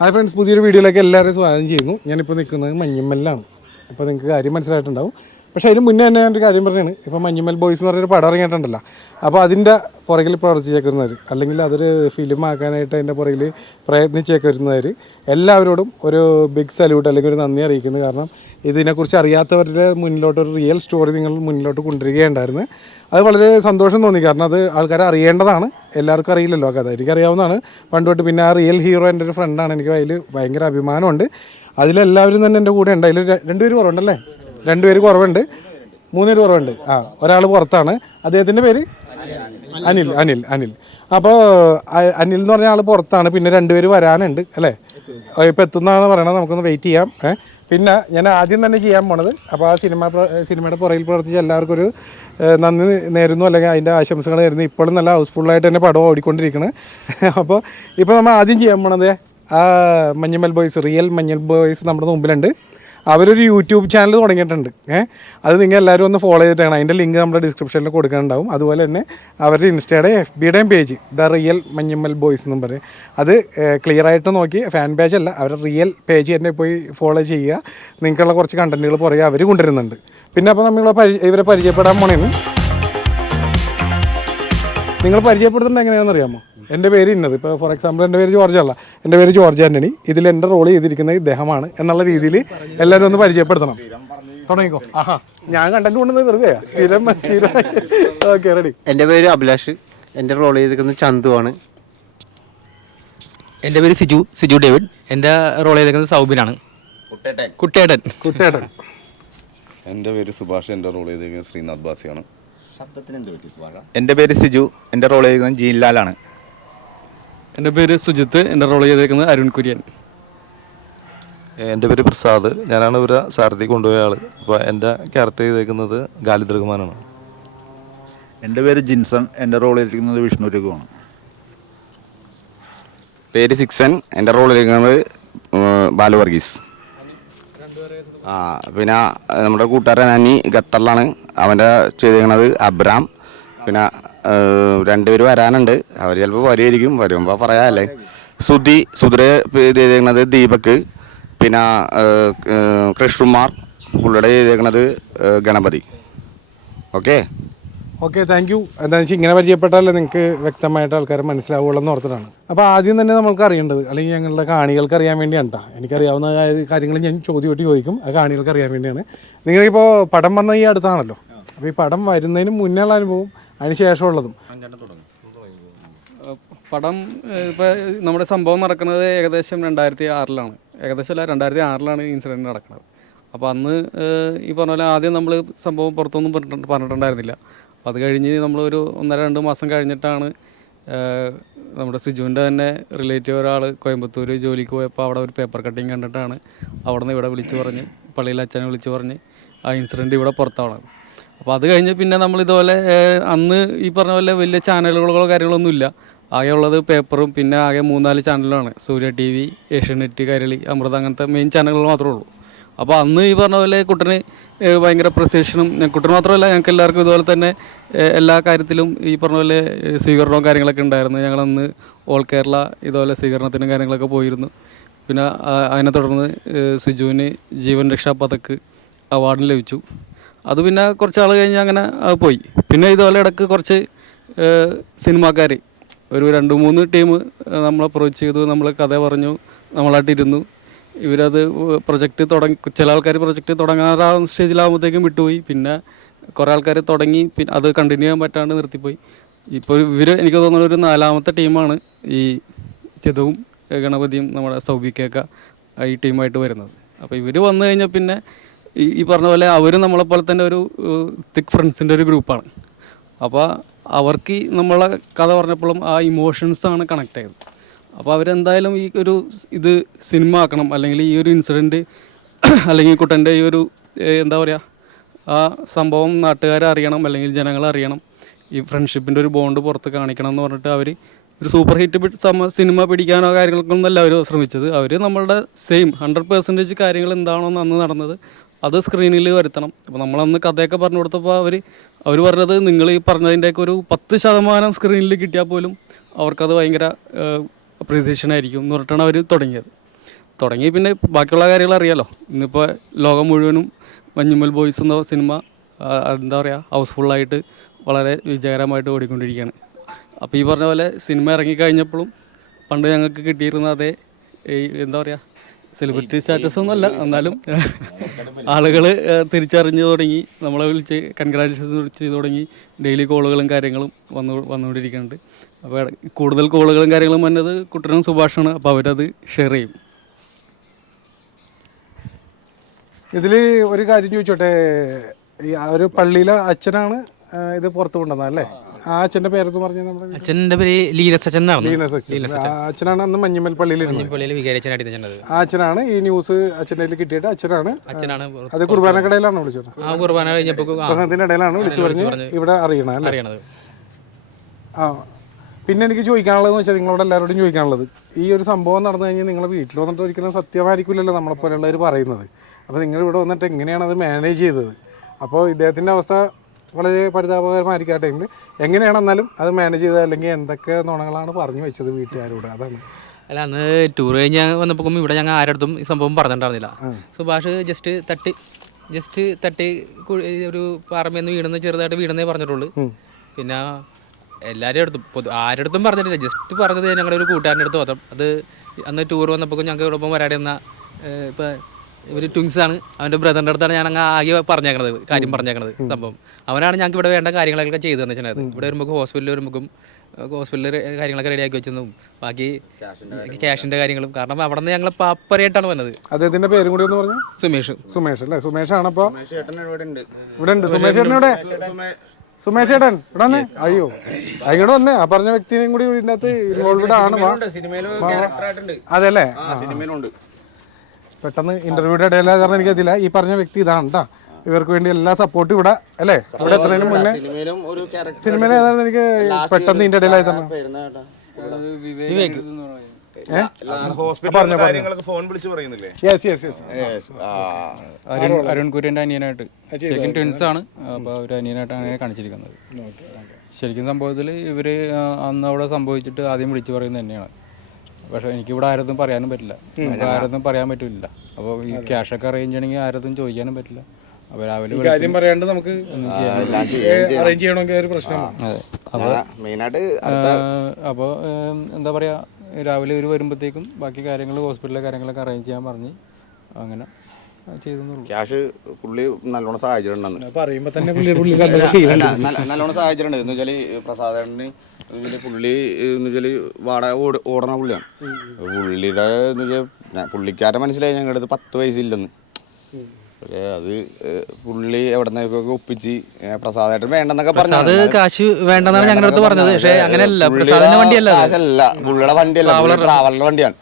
Hi friends, പുതിയൊരു വീഡിയോയിലേക്ക് എല്ലാവരെയും സ്വാഗതം ചെയ്യുന്നു. ഞാനിപ്പോൾ നിൽക്കുന്നത് മഞ്ഞുമ്മലിലാണ്. ഇപ്പോൾ നിങ്ങൾക്ക് കാര്യം മനസ്സിലായിട്ടുണ്ടാവും. പക്ഷേ അതിന് മുന്നേ തന്നെ ഞാനൊരു കാര്യം പറഞ്ഞാണ്, ഇപ്പോൾ മഞ്ഞുമ്മൽ ബോയ്സ് എന്ന് പറഞ്ഞൊരു പടം ഇറങ്ങിയിട്ടുണ്ടല്ലോ. അപ്പോൾ അതിൻ്റെ പുറകിൽ പ്രവർത്തിച്ചേക്കുന്നവർ, അല്ലെങ്കിൽ അതൊരു ഫിലിം ആക്കാനായിട്ട് അതിൻ്റെ പുറകിൽ പ്രയത്നിച്ചേക്കുന്നവർ എല്ലാവരോടും ഒരു ബിഗ് സല്യൂട്ട് അല്ലെങ്കിൽ ഒരു നന്ദി അറിയിക്കുന്നു. കാരണം ഇതിനെക്കുറിച്ച് അറിയാത്തവരുടെ മുന്നിലോട്ടൊരു റിയൽ സ്റ്റോറി നിങ്ങൾ മുന്നിലോട്ട് കൊണ്ടുവരികയുണ്ടായിരുന്നു. അത് വളരെ സന്തോഷം തോന്നി. കാരണം അത് ആൾക്കാരെ അറിയേണ്ടതാണ്. എല്ലാവർക്കും അറിയില്ലല്ലോ ആ കഥ. എനിക്കറിയാവുന്നതാണ് പണ്ട് തൊട്ട്. പിന്നെ ആ റിയൽ ഹീറോ എൻ്റെ ഒരു ഫ്രണ്ടാണ്. എനിക്ക് അതിൽ ഭയങ്കര അഭിമാനമുണ്ട്. അതിലെല്ലാവരും തന്നെ എൻ്റെ കൂടെ ഉണ്ട്. അതിൽ രണ്ടുപേര് കുറവുണ്ടല്ലേ? രണ്ടുപേര് കുറവുണ്ട്, മൂന്നുപേര് കുറവുണ്ട്. ഒരാൾ പുറത്താണ്. അദ്ദേഹത്തിൻ്റെ പേര് അനിൽ. അപ്പോൾ അനിൽ എന്ന് പറഞ്ഞ ആൾ പുറത്താണ്. പിന്നെ രണ്ടുപേര് വരാനുണ്ട് അല്ലേ? ഇപ്പോൾ എത്തുന്നതാണ് പറയണത്. നമുക്കൊന്ന് വെയിറ്റ് ചെയ്യാം. പിന്നെ ഞാൻ ആദ്യം തന്നെ ചെയ്യാൻ പോണത്, അപ്പോൾ ആ സിനിമയുടെ പുറകിൽ പ്രവർത്തിച്ച എല്ലാവർക്കും ഒരു നന്ദി നേരുന്നു, അല്ലെങ്കിൽ അതിൻ്റെ ആശംസകൾ നേരുന്നു. ഇപ്പോഴും നല്ല ഹൗസ്ഫുള്ളായിട്ട് തന്നെ പടം ഓടിക്കൊണ്ടിരിക്കുന്നത്. അപ്പോൾ ഇപ്പോൾ നമ്മൾ ആദ്യം ചെയ്യാൻ പോണത് ആ Manjummel boys, real Manjummel boys നമ്മുടെ മുമ്പിലുണ്ട്. അവരൊരു യൂട്യൂബ് ചാനൽ തുടങ്ങിയിട്ടുണ്ട്. അത് നിങ്ങൾ എല്ലാവരും ഒന്ന് ഫോളോ ചെയ്തിട്ടാണ്. അതിൻ്റെ ലിങ്ക് നമ്മുടെ ഡിസ്ക്രിപ്ഷനിൽ കൊടുക്കാനുണ്ടാവും. അതുപോലെ തന്നെ അവരുടെ ഇൻസ്റ്റയുടെ FBയുടെയും page the real Manjummel Boys എന്നും പറയും. അത് ക്ലിയറായിട്ട് നോക്കി, ഫാൻ പേജ് അല്ല, അവരുടെ റിയൽ പേജ് തന്നെ പോയി ഫോളോ ചെയ്യുക. നിങ്ങൾക്കുള്ള കുറച്ച് കണ്ടൻറ്റുകൾ പുറകെ അവർ കൊണ്ടുവരുന്നുണ്ട്. പിന്നെ അപ്പോൾ നമ്മൾ ഇവരെ പരിചയപ്പെടാൻ പോണേന്ന്. നിങ്ങൾ പരിചയപ്പെടുത്തുന്നത് എങ്ങനെയാണെന്ന് അറിയാമോ? എൻ്റെ പേര് ഇന്നത്. ഇപ്പോൾ ഫോർ എക്സാമ്പിൾ എൻ്റെ പേര് ജോർജ് അല്ല, എൻ്റെ പേര് ജോർജ് ആൻ്റണി. ഇതിൽ എൻ്റെ റോൾ ചെയ്തിരിക്കുന്നത് ഇദ്ദേഹമാണ് എന്നുള്ള രീതിയിൽ എല്ലാവരും ഒന്ന് പരിചയപ്പെടുത്തണം. തുടങ്ങിക്കോ. ഞാൻ കണ്ടന്റ് കൊണ്ടുവന്നത് വെറുതെ സ്ഥിരം. Okay, ready. എൻ്റെ പേര് അഭിലാഷ്. എൻ്റെ റോൾ ചെയ്തിരിക്കുന്നത് ചന്തുവാണ്. എൻ്റെ പേര് സിജു ഡേവിഡ്. എൻ്റെ റോൾ ചെയ്തിരിക്കുന്നത് സൗബിനാണ്. കുട്ടേട്ടൻ. എൻ്റെ പേര് സുഭാഷ്. എൻ്റെ റോൾ ചെയ്തിരിക്കുന്നത് ശ്രീനാഥ് ബാസിയാണ്. എൻ്റെ പേര് സിജു. എൻ്റെ റോൾ ചെയ്തിരിക്കുന്നത് ജീൻലാലാണ്. എൻ്റെ പേര് സുജിത്ത്. എൻ്റെ റോൾ ചെയ്തിരിക്കുന്നത് അരുൺ കുര്യൻ. എൻ്റെ പേര് പ്രസാദ്. ഞാനാണ് ഇവരെ സാരഥി കൊണ്ടുപോയ ആൾ. അപ്പോൾ എൻ്റെ ക്യാരക്ടർ ചെയ്തേക്കുന്നത് ഖാലിദ് റഹ്മാനാണ്. എൻ്റെ പേര് ജിൻസൺ. എൻ്റെ റോൾ ചെയ്തിരിക്കുന്നത് വിഷ്ണു രഘുവാണ്. പേര് സിക്സൻ. എൻ്റെ റോൾ ചെയ്തിരിക്കുന്നത് ബാലു വർഗീസ്. പിന്നെ നമ്മുടെ കൂട്ടുകാരൻ അനി ഖത്തറിലാണ്. അവൻ്റെ ചെയ്തിരിക്കുന്നത് അബ്രാം. പിന്നെ രണ്ടുപേര് വരാനുണ്ട്. അവർ ചിലപ്പോൾ വരുമായിരിക്കും. വരുമ്പോൾ പറയാമല്ലേ. സുധീർ ചെയ്തിരിക്കുന്നത് ദീപക്. പിന്നെ കൃഷ്ണകുമാർ. പുള്ളിയുടെ ചെയ്തിരിക്കുന്നത് ഗണപതി. Okay, thank you. എന്താണെന്ന് വെച്ചാൽ ഇങ്ങനെ പരിചയപ്പെട്ടാലേ നിങ്ങൾക്ക് വ്യക്തമായിട്ട് ആൾക്കാരെ മനസ്സിലാവുള്ളൂ എന്ന് ഓർത്തിട്ടാണ്. അപ്പോൾ ആദ്യം തന്നെ നമ്മൾക്ക് അറിയേണ്ടത്, അല്ലെങ്കിൽ ഞങ്ങളുടെ കാണികൾക്ക് അറിയാൻ വേണ്ടിയാണ് കേട്ടോ. എനിക്കറിയാവുന്ന കാര്യങ്ങൾ ഞാൻ ചോദിക്കും. അത് കാണികൾക്ക് അറിയാൻ വേണ്ടിയാണ്. നിങ്ങളിപ്പോൾ പടം വന്ന ഈ അടുത്താണല്ലോ. അപ്പോൾ ഈ പടം വരുന്നതിന് മുന്നേ ഉള്ള അനുഭവം, അതിന് ശേഷമുള്ളതും. പടം ഇപ്പോൾ നമ്മുടെ സംഭവം നടക്കുന്നത് ഏകദേശം 2006-ലാണ്. ഏകദേശമല്ല, 2006-ലാണ് ഇൻസിഡൻറ്റ് നടക്കുന്നത്. അപ്പോൾ അന്ന് ഈ പറഞ്ഞ പോലെ ആദ്യം നമ്മൾ സംഭവം പുറത്തൊന്നും പറഞ്ഞിട്ടുണ്ടായിരുന്നില്ല. അപ്പോൾ അത് കഴിഞ്ഞ് നമ്മളൊരു 1-2 മാസം കഴിഞ്ഞിട്ടാണ് നമ്മുടെ സിജുവിൻ്റെ തന്നെ റിലേറ്റീവ് ഒരാൾ കോയമ്പത്തൂർ ജോലിക്ക് പോയപ്പോൾ അവിടെ ഒരു പേപ്പർ കട്ടിങ് കണ്ടിട്ടാണ് അവിടെ നിന്ന് ഇവിടെ വിളിച്ച് പറഞ്ഞ്, പള്ളിയിലെ അച്ഛനെ വിളിച്ച് പറഞ്ഞ് ആ ഇൻസിഡൻറ്റ് ഇവിടെ പുറത്താവണം. അപ്പോൾ അത് കഴിഞ്ഞ് പിന്നെ നമ്മളിതുപോലെ അന്ന് ഈ പറഞ്ഞ പോലെ വലിയ ചാനലുകളോ കാര്യങ്ങളൊന്നുമില്ല. ആകെ ഉള്ളത് പേപ്പറും പിന്നെ ആകെ 3-4 ചാനലുകളാണ്. സൂര്യ TV, ഏഷ്യാനെറ്റ്, കൈരളി, അമൃത, അങ്ങനത്തെ മെയിൻ ചാനലുകൾ മാത്രമേ ഉള്ളൂ. അപ്പോൾ അന്ന് ഈ പറഞ്ഞ പോലെ കുട്ടന് ഭയങ്കര പ്രൊസേഷനും, കുട്ടന് മാത്രമല്ല ഞങ്ങൾക്ക് എല്ലാവർക്കും ഇതുപോലെ തന്നെ എല്ലാ കാര്യത്തിലും ഈ പറഞ്ഞ പോലെ സ്വീകരണവും കാര്യങ്ങളൊക്കെ ഉണ്ടായിരുന്നു. ഞങ്ങളന്ന് ഓൾ കേരള ഇതുപോലെ സ്വീകരണത്തിനും കാര്യങ്ങളൊക്കെ പോയിരുന്നു. പിന്നെ അതിനെ തുടർന്ന് സിജുവിന് ജീവൻ രക്ഷാ പതക്ക് അവാർഡും ലഭിച്ചു. അത് പിന്നെ കുറച്ച് ആൾ കഴിഞ്ഞ് അങ്ങനെ പോയി. പിന്നെ ഇതുപോലെ ഇടയ്ക്ക് കുറച്ച് സിനിമാക്കാർ ഒരു 2-3 ടീം നമ്മളെ അപ്രോച്ച് ചെയ്തു. നമ്മൾ കഥ പറഞ്ഞു, നമ്മളായിട്ടിരുന്നു. ഇവരത് പ്രൊജക്റ്റ് ചില ആൾക്കാർ പ്രൊജക്റ്റ് തുടങ്ങാറാവുന്ന സ്റ്റേജിലാകുമ്പോഴത്തേക്കും വിട്ടുപോയി. പിന്നെ കുറേ ആൾക്കാർ തുടങ്ങി, പിന്നെ അത് കണ്ടിന്യൂ ചെയ്യാൻ പറ്റാണ്ട് നിർത്തിപ്പോയി. ഇപ്പോൾ എനിക്ക് തോന്നുന്ന ഒരു 4ാമത്തെ ടീമാണ് ഈ ചിതവും ഗണപതിയും നമ്മുടെ സൗബിക്കൊക്കെ ഈ ടീമായിട്ട് വരുന്നത്. അപ്പോൾ ഇവർ വന്നു കഴിഞ്ഞാൽ പിന്നെ ഈ പറഞ്ഞ പോലെ അവരും നമ്മളെപ്പോലെ തന്നെ ഒരു തിക്ക് ഫ്രണ്ട്സിൻ്റെ ഒരു ഗ്രൂപ്പാണ്. അപ്പോൾ അവർക്ക് നമ്മളെ കഥ പറഞ്ഞപ്പോഴും ആ ഇമോഷൻസാണ് കണക്ട് ചെയ്തത്. അപ്പോൾ അവരെന്തായാലും ഈ ഒരു ഇത് സിനിമ ആക്കണം, അല്ലെങ്കിൽ ഈ ഒരു ഇൻസിഡൻറ്റ് അല്ലെങ്കിൽ കുട്ടൻ്റെ ഈ ഒരു എന്താ പറയുക, ആ സംഭവം നാട്ടുകാരെ അറിയണം, അല്ലെങ്കിൽ ജനങ്ങളറിയണം, ഈ ഫ്രണ്ട്ഷിപ്പിൻ്റെ ഒരു ബോണ്ട് പുറത്ത് കാണിക്കണം എന്ന് പറഞ്ഞിട്ട് അവർ ഒരു സൂപ്പർ ഹിറ്റ് സിനിമ പിടിക്കാനോ കാര്യങ്ങൾക്കൊന്നുമല്ല അവർ ശ്രമിച്ചത്. അവർ നമ്മളുടെ സെയിം 100% കാര്യങ്ങൾ എന്താണോ അന്ന് നടന്നത് അത് സ്ക്രീനിൽ വരുത്തണം. അപ്പോൾ നമ്മളന്ന് കഥയൊക്കെ പറഞ്ഞു കൊടുത്തപ്പോൾ അവർ പറഞ്ഞത്, നിങ്ങൾ ഈ പറഞ്ഞതിൻ്റെയൊക്കെ ഒരു 10% സ്ക്രീനിൽ കിട്ടിയാൽ പോലും അവർക്കത് ഭയങ്കര അപ്രീസിയേഷൻ ആയിരിക്കും എന്ന് പറഞ്ഞിട്ടാണ് അവർ തുടങ്ങിയത്. തുടങ്ങി പിന്നെ ബാക്കിയുള്ള കാര്യങ്ങൾ അറിയാലോ. ഇന്നിപ്പോൾ ലോകം മുഴുവനും മഞ്ഞുമ്മൽ ബോയ്സ് എന്ന സിനിമ എന്താ പറയുക ഹൗസ്ഫുള്ളായിട്ട് വളരെ വിജയകരമായിട്ട് ഓടിക്കൊണ്ടിരിക്കുകയാണ്. അപ്പോൾ ഈ പറഞ്ഞ പോലെ സിനിമ ഇറങ്ങിക്കഴിഞ്ഞപ്പോഴും പണ്ട് ഞങ്ങൾക്ക് കിട്ടിയിരുന്ന അതേ എന്താ പറയുക സെലിബ്രിറ്റി സ്റ്റാറ്റസ് ഒന്നുമല്ല, എന്നാലും ആളുകൾ തിരിച്ചറിഞ്ഞു തുടങ്ങി, നമ്മളെ വിളിച്ച് കൺഗ്രാജുലേഷൻസ് ചെയ്തു തുടങ്ങി. ഡെയിലി കോളുകളും കാര്യങ്ങളും വന്നുകൊണ്ടിരിക്കുന്നുണ്ട്. അപ്പോൾ കൂടുതൽ കോളുകളും കാര്യങ്ങളും വന്നത് കുട്ടനും സുഭാഷാണ്. അപ്പോൾ അവരത് ഷെയർ ചെയ്യും. ഇതിൽ ഒരു കാര്യം ചോദിച്ചോട്ടെ, ഈ ഒരു പള്ളിയിലെ അച്ഛനാണ് ഇത് പുറത്ത് കൊണ്ടുവന്നത് അല്ലേ? ആ അച്ഛൻ്റെ പേരെന്ന് പറഞ്ഞാൽ നമ്മുടെ അച്ഛൻ്റെ പേര് ലീനസ് അച്ഛൻ എന്നാണ്. ആ അച്ഛനാണ് അന്ന് മഞ്ഞുമ്മൽ പള്ളിയിൽ പള്ളിയിൽ വികാരിച്ചനായിട്ട് ചെന്നത്. ആ അച്ഛനാണ് ഈ ന്യൂസ് അച്ഛൻ്റെ കയ്യിൽ കിട്ടിയിട്ട് അച്ഛനാണ് അത് കുർബാനക്കടയിലാണ് വിളിച്ചത്. ആ കുർബാന കഴിഞ്ഞപ്പോൾ പ്രസംഗത്തിൻ്റെ ഇടയിലാണ് വിളിച്ചു പറഞ്ഞ് ഇവിടെ അറിയണം അല്ലേ? ആ പിന്നെ എനിക്ക് ചോദിക്കാനുള്ളതെന്ന് വെച്ചാൽ നിങ്ങളോട് എല്ലാവരോടും ചോദിക്കാനുള്ളത്, ഈ ഒരു സംഭവം നടന്നു കഴിഞ്ഞാൽ നിങ്ങളെ വീട്ടിൽ വന്നിട്ട് ഒരിക്കലും സത്യമായിരിക്കില്ലല്ലോ നമ്മളെപ്പോലെയുള്ളവർ പറയുന്നത്. അപ്പോൾ നിങ്ങൾ ഇവിടെ വന്നിട്ട് എങ്ങനെയാണ് അത് മാനേജ് ചെയ്തത്? അപ്പോൾ ഇദ്ദേഹത്തിൻ്റെ അവസ്ഥ വളരെ പരിതാപകരമായിരിക്കും ആ ടൈമിൽ. എങ്ങനെയാണ് എന്നാലും അത് മാനേജ് ചെയ്തത്, അല്ലെങ്കിൽ എന്തൊക്കെ നുണകളാണ് പറഞ്ഞു വെച്ചത് വീട്ടുകാരോട്? അതാണ്. അല്ല, അന്ന് ടൂർ കഴിഞ്ഞ് വന്നപ്പോൾ ഇവിടെ ഞങ്ങൾ ആരുടെ ഈ സംഭവം പറഞ്ഞിട്ടുണ്ടായിരുന്നില്ല. സുഭാഷ് ജസ്റ്റ് തട്ടി ഒരു പാറമേന്ന് വീണെന്ന് ചെറുതായിട്ട് വീണെന്നേ പറഞ്ഞിട്ടുള്ളൂ. പിന്നെ എല്ലാവരുടെ അടുത്തും ആരുടെ അടുത്തും പറഞ്ഞിട്ടില്ല. ജസ്റ്റ് പറഞ്ഞത് ഞങ്ങളുടെ ഒരു കൂട്ടുകാരൻ്റെ അടുത്ത് മാത്രം. അത് അന്ന് ടൂർ വന്നപ്പോൾ ഞങ്ങൾക്ക് ഇവിടൊപ്പം വരാതെ എന്ന ഇപ്പം ഇവർ ട്വിങ്സാണ്, അവൻ്റെ ബ്രദറിൻ്റെ അടുത്താണ് ഞാൻ അങ്ങ് ആകെ പറഞ്ഞേക്കണത് കാര്യം പറഞ്ഞേക്കണത് സംഭവം. അവനാണ് ഞങ്ങൾക്ക് ഇവിടെ വേണ്ട കാര്യങ്ങളൊക്കെ ചെയ്തു തന്നെ വെച്ചാൽ ഇവിടെ വരുമ്പോൾ ഹോസ്പിറ്റലിൽ ഹോസ്പിറ്റലിൽ കാര്യങ്ങളൊക്കെ റെഡിയാക്കി വെച്ചതും ബാക്കി ക്യാഷിൻ്റെ കാര്യങ്ങളും. കാരണം അവിടെ നിന്ന് ഞങ്ങൾ പാപ്പരയായിട്ടാണ് വന്നത്. അദ്ദേഹത്തിൻ്റെ പേരും കൂടി ഒന്ന് പറഞ്ഞു. സുമേഷ് അല്ലേ? സുമേഷാണ്. അപ്പോൾ ഇവിടെ ഉണ്ട് സുമേഷ് ചേട്ടൻ. ഇവിടെ സുമേഷ് ചേട്ടൻ ഇവിടെ വന്നേ. അയ്യോ അങ്ങോട്ട് വന്നേ. ആ പറഞ്ഞ വ്യക്തിനെയും കൂടി ഇതിൻ്റെ അകത്ത് ഇൻവോൾവ്ഡ് ആണ്. അതെ അല്ലേ? പെട്ടെന്ന് ഇന്റർവ്യൂയുടെ ഇടയിലാ കാരണം എനിക്കതില്ല. ഈ പറഞ്ഞ വ്യക്തി ഇതാണ് കേട്ടോ. ഇവർക്ക് വേണ്ടി എല്ലാ സപ്പോർട്ടും ഇവിടെ അല്ലേ? ഇവിടെ എത്തുന്നതിന് മുന്നേ സിനിമയിൽ ഏതായിരുന്നു എനിക്ക് പെട്ടെന്ന് ഇതിന്റെ ഇടയിലായി തന്നെ അരുൺ കുര്യന്റെ അനിയനായിട്ട് ശരിക്കും ട്വിൻസ് ആണ്. അപ്പോൾ ഒരു അനിയനായിട്ടാണ് കാണിച്ചിരിക്കുന്നത്. ശരിക്കും സംഭവത്തിൽ ഇവര് അന്ന് അവിടെ സംഭവിച്ചിട്ട് ആദ്യം വിളിച്ചു പറയുന്നത് തന്നെയാണ്. പക്ഷെ എനിക്കിവിടെ ആരതും പറയാനും പറ്റില്ല, ആരതും പറയാൻ പറ്റില്ല. അപ്പോൾ ഈ ക്യാഷൊക്കെ അറേഞ്ച് ചെയ്യണമെങ്കിൽ ആരതും ചോദിക്കാനും പറ്റില്ല. അപ്പോൾ രാവിലെ കാര്യം പറയാണ്ട് നമുക്ക് അറേഞ്ച് ചെയ്യണമെങ്കിൽ ഒരു പ്രശ്നമാണ്. അപ്പോൾ എന്താ പറയുക, രാവിലെ ഇവർ വരുമ്പോഴത്തേക്കും ബാക്കി കാര്യങ്ങൾ ഹോസ്പിറ്റലിലെ കാര്യങ്ങളൊക്കെ അറേഞ്ച് ചെയ്യാൻ പറഞ്ഞ് അങ്ങനെ ചെയ്തെന്നുള്ളൂ. ക്യാഷ് പുള്ളി നല്ലോണം സഹായിച്ചിട്ടുണ്ടെന്ന് പറയുമ്പോൾ തന്നെ നല്ലോണം സഹായിച്ചിട്ടുണ്ട്. എന്ന് വെച്ചാൽ പ്രസാദേട്ടന് പുള്ളി എന്ന് വെച്ചാൽ ഓടണ പുള്ളിയാണ്. പുള്ളിയുടെ എന്ന് വെച്ചാൽ പുള്ളിക്കാരെ മനസ്സിലായി ഞങ്ങളുടെ അടുത്ത് 10 പൈസയില്ലെന്ന്. പക്ഷേ അത് പുള്ളി എവിടെ നിന്നൊക്കെ ഒപ്പിച്ച് പ്രസാദേട്ടൻ വേണ്ടെന്നൊക്കെ പറഞ്ഞു. അത് കാശ് വേണ്ടെന്നാണ് ഞങ്ങളുടെ അടുത്ത് പറഞ്ഞത്. പക്ഷേ അങ്ങനെയല്ല, കാശല്ല, പുള്ളിയുടെ വണ്ടിയല്ല, ട്രാവലറുടെ വണ്ടിയാണ്.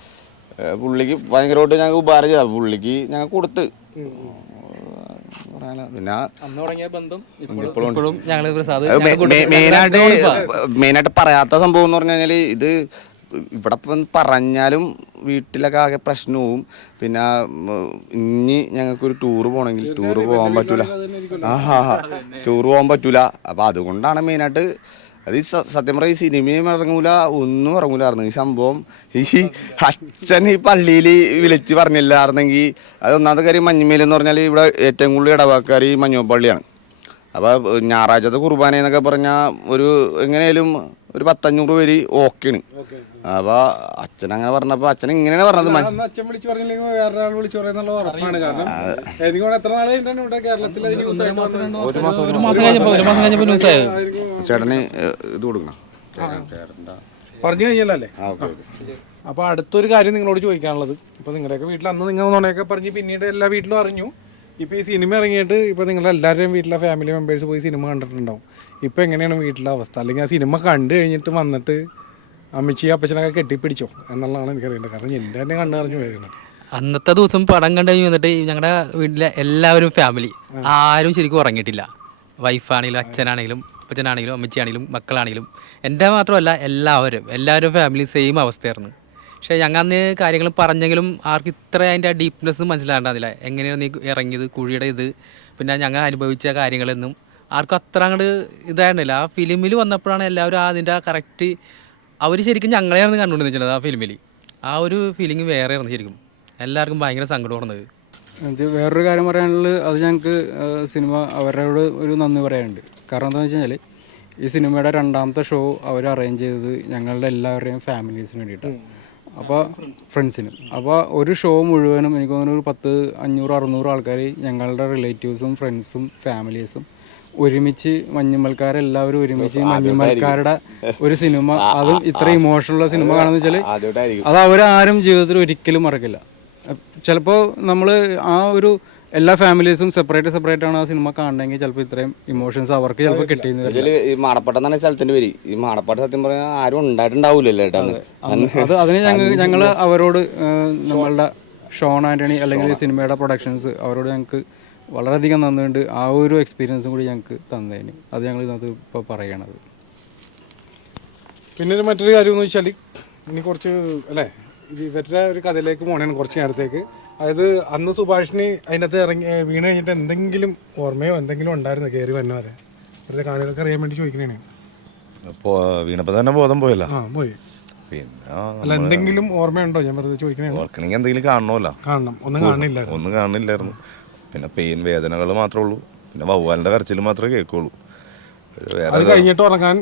പുള്ളിക്ക് ഭയങ്കരമായിട്ട് ഞങ്ങൾക്ക് ഉപകാരം ചെയ്ത പുള്ളിക്ക് ഞങ്ങൾ കൊടുത്ത്. പിന്നെ മെയിനായിട്ട് പറയാത്ത സംഭവം എന്ന് പറഞ്ഞു കഴിഞ്ഞാൽ ഇത് ഇവിടെ പറഞ്ഞാലും വീട്ടിലൊക്കെ ആകെ പ്രശ്നവും. പിന്നെ ഇനി ഞങ്ങൾക്കൊരു ടൂറ് പോകണമെങ്കിൽ ടൂറ് പോകാൻ പറ്റൂല. ടൂറ് പോകാൻ പറ്റൂല. അപ്പം അതുകൊണ്ടാണ് മെയിനായിട്ട് അത് സത്യം പറഞ്ഞാൽ ഈ സിനിമയും ഇറങ്ങൂല, ഒന്നും ഇറങ്ങൂലായിരുന്നു. ഈ സംഭവം ഈ അച്ഛൻ ഈ പള്ളിയിൽ വിളിച്ച് പറഞ്ഞില്ലായിരുന്നെങ്കിൽ അത് ഒന്നാമത്തെ കാര്യം മഞ്ഞുമേൽ എന്ന് പറഞ്ഞാൽ ഇവിടെ ഏറ്റവും കൂടുതൽ ഇടവക്കാർ ഈ മഞ്ഞുപള്ളിയാണ്. അപ്പോൾ ഞായറാഴ്ചത്തെ കുർബാന എന്നൊക്കെ പറഞ്ഞാൽ ഒരു എങ്ങനെയാലും ഒരു 100-500 പേര് ഓക്കെയാണ്. അപ്പോൾ അച്ഛൻ അങ്ങനെ പറഞ്ഞപ്പോൾ അച്ഛൻ ഇങ്ങനെയാണ് പറഞ്ഞത്. അച്ഛൻ വിളിച്ചു പറഞ്ഞില്ലെങ്കിൽ വേറൊരാൾ വിളിച്ചു പറയുന്നുള്ള ഉറപ്പാണ്. കാരണം എനിക്ക് എത്ര നാളെ ഇവിടെ കേരളത്തിൽ ചേട്ടന് ഇത് കൊടുക്കണം പറഞ്ഞു കഴിഞ്ഞല്ലേ? അപ്പോൾ അടുത്തൊരു കാര്യം നിങ്ങളോട് ചോദിക്കാനുള്ളത്, ഇപ്പോൾ നിങ്ങളുടെയൊക്കെ വീട്ടിൽ അന്ന് നിങ്ങൾ നുണയൊക്കെ പറഞ്ഞ് പിന്നീട് എല്ലാ വീട്ടിലും അറിഞ്ഞു. ഇപ്പോൾ ഈ സിനിമ ഇറങ്ങിയിട്ട് ഇപ്പോൾ നിങ്ങളുടെ എല്ലാവരുടെയും വീട്ടിലെ ഫാമിലി മെമ്പേഴ്സ് പോയി സിനിമ കണ്ടിട്ടുണ്ടാവും. ഇപ്പോൾ എങ്ങനെയാണ് വീട്ടിലെ അവസ്ഥ? അല്ലെങ്കിൽ ആ സിനിമ കണ്ടു കഴിഞ്ഞിട്ട് വന്നിട്ട് അമ്മച്ചി അപ്പച്ചനൊക്കെ കെട്ടിപ്പിടിച്ചോ എന്നുള്ളതാണ് എനിക്കറിയേണ്ടത്. കാരണം എൻ്റെ തന്നെ കണ്ണ് അറിഞ്ഞു വരുന്നത്. അന്നത്തെ ദിവസം പടം കണ്ടു കഴിഞ്ഞ് വന്നിട്ട് ഞങ്ങളുടെ വീട്ടിലെ എല്ലാവരും ഫാമിലി ആരും ശരിക്കും ഉറങ്ങിയിട്ടില്ല. വൈഫാണെങ്കിലും അച്ഛനാണെങ്കിലും അപ്പച്ചനാണെങ്കിലും അമ്മച്ചിയാണെങ്കിലും മക്കളാണെങ്കിലും എൻ്റെ മാത്രമല്ല എല്ലാവരും ഫാമിലി സെയിം അവസ്ഥയായിരുന്നു. പക്ഷേ ഞങ്ങൾ അന്ന് കാര്യങ്ങൾ പറഞ്ഞെങ്കിലും ആർക്കും ഇത്ര അതിൻ്റെ ഡീപ്നെസ് മനസ്സിലാകേണ്ടതില്ല. എങ്ങനെയാണ് നീ ഇറങ്ങിയത്, കുഴിയുടെ ഇത്, പിന്നെ ഞങ്ങൾ അനുഭവിച്ച കാര്യങ്ങളെന്നും ആർക്കും അത്ര അങ്ങോട്ട് ഇതായിരുന്നില്ല. ആ ഫിലിമിൽ വന്നപ്പോഴാണ് എല്ലാവരും അതിൻ്റെ കറക്റ്റ് അവർ ശരിക്കും ഞങ്ങളെയാണ് കണ്ടുകൊണ്ടിരുന്നത് ആ ഫിലിമിൽ. ആ ഒരു ഫീലിംഗ് വേറെ ആയിരുന്നു ശരിക്കും. എല്ലാവർക്കും ഭയങ്കര സങ്കടമാണത്. വേറൊരു കാര്യം പറയാനുള്ളത്, അത് ഞങ്ങൾക്ക് സിനിമ അവരോട് ഒരു നന്ദി പറയാനുണ്ട്. കാരണം എന്താണെന്ന് വെച്ച് കഴിഞ്ഞാൽ ഈ സിനിമയുടെ 2ാമത്തെ ഷോ അവർ അറേഞ്ച് ചെയ്തത് ഞങ്ങളുടെ എല്ലാവരുടെയും ഫാമിലീസിന് വേണ്ടിയിട്ടാണ്. അപ്പോൾ ഫ്രണ്ട്സിനും. അപ്പോൾ ഒരു ഷോ മുഴുവനും എനിക്ക് തോന്നുന്നു ഒരു 500-600 ആൾക്കാർ ഞങ്ങളുടെ റിലേറ്റീവ്സും ഫ്രണ്ട്സും ഫാമിലീസും ഒരുമിച്ച് മഞ്ഞുമൽക്കാരെല്ലാവരും ഒരുമിച്ച് മഞ്ഞുമൽക്കാരുടെ ഒരു സിനിമ, അതും ഇത്ര ഇമോഷണലുള്ള സിനിമ കാണുന്ന വെച്ചാൽ അത് അവരാരും ജീവിതത്തിൽ ഒരിക്കലും മറക്കില്ല. ചിലപ്പോൾ നമ്മൾ ആ ഒരു എല്ലാ ഫാമിലീസും സെപ്പറേറ്റ് ആണ് ആ സിനിമ കാണണമെങ്കിൽ ചിലപ്പോൾ ഇത്രയും ഇമോഷൻസ് അവർക്ക് ചിലപ്പോൾ കിട്ടിയെന്നില്ല. ഈ മാടപ്പാട്ടം എന്നാണ് സ്ഥലത്തിന്റെ പേര്. ഈ മാടപ്പാട്ട് സത്യം പറഞ്ഞാൽ ആരും ഉണ്ടായിട്ടുണ്ടാവൂലല്ലോ ഏട്ടാ. അതിന് ഞങ്ങൾ അവരോട് നമ്മളുടെ ഷോൺ ആൻ്റണി അല്ലെങ്കിൽ സിനിമയുടെ പ്രൊഡക്ഷൻസ് അവരോട് ഞങ്ങൾക്ക് വളരെയധികം നന്ദിയുണ്ട്. ആ ഒരു എക്സ്പീരിയൻസും കൂടി ഞങ്ങൾക്ക് തന്നതിന് അത് ഞങ്ങൾ ഇതിനകത്ത് ഇപ്പോൾ പറയണത്. പിന്നെ മറ്റൊരു കാര്യം എന്ന് വെച്ചാൽ ഇനി കുറച്ച് അല്ലേ ഇത് ഇവരുടെ ഒരു കഥയിലേക്ക് പോകണേണ് കുറച്ച് നേരത്തേക്ക്. അതായത് അന്ന് സുഭാഷിന് അതിൻ്റെ അകത്ത് വീണ് കഴിഞ്ഞിട്ട് എന്തെങ്കിലും ഓർമ്മയോ എന്തെങ്കിലും ഉണ്ടായിരുന്നു കയറി വന്ന വരെ വെറുതെ കാണികൾക്ക് അറിയാൻ വേണ്ടി ചോദിക്കണേ. വീണപ്പോൾ തന്നെ ബോധം പോയല്ലോ. പോയി. പിന്നെ അല്ല എന്തെങ്കിലും ഓർമ്മയുണ്ടോ? ഞാൻ വെറുതെ ചോദിക്കണേ. ഓർക്കണമെങ്കിൽ എന്തെങ്കിലും കാണണമല്ലോ. കാണണം. ഒന്നും കാണില്ലായിരുന്നു. പിന്നെ പെയിൻ വേദനകൾ മാത്രമേ ഉള്ളൂ. പിന്നെ വവ്വാലിൻ്റെ കരച്ചിൽ മാത്രമേ കേൾക്കുള്ളൂ. അത് കഴിഞ്ഞിട്ട് ഉറങ്ങാൻ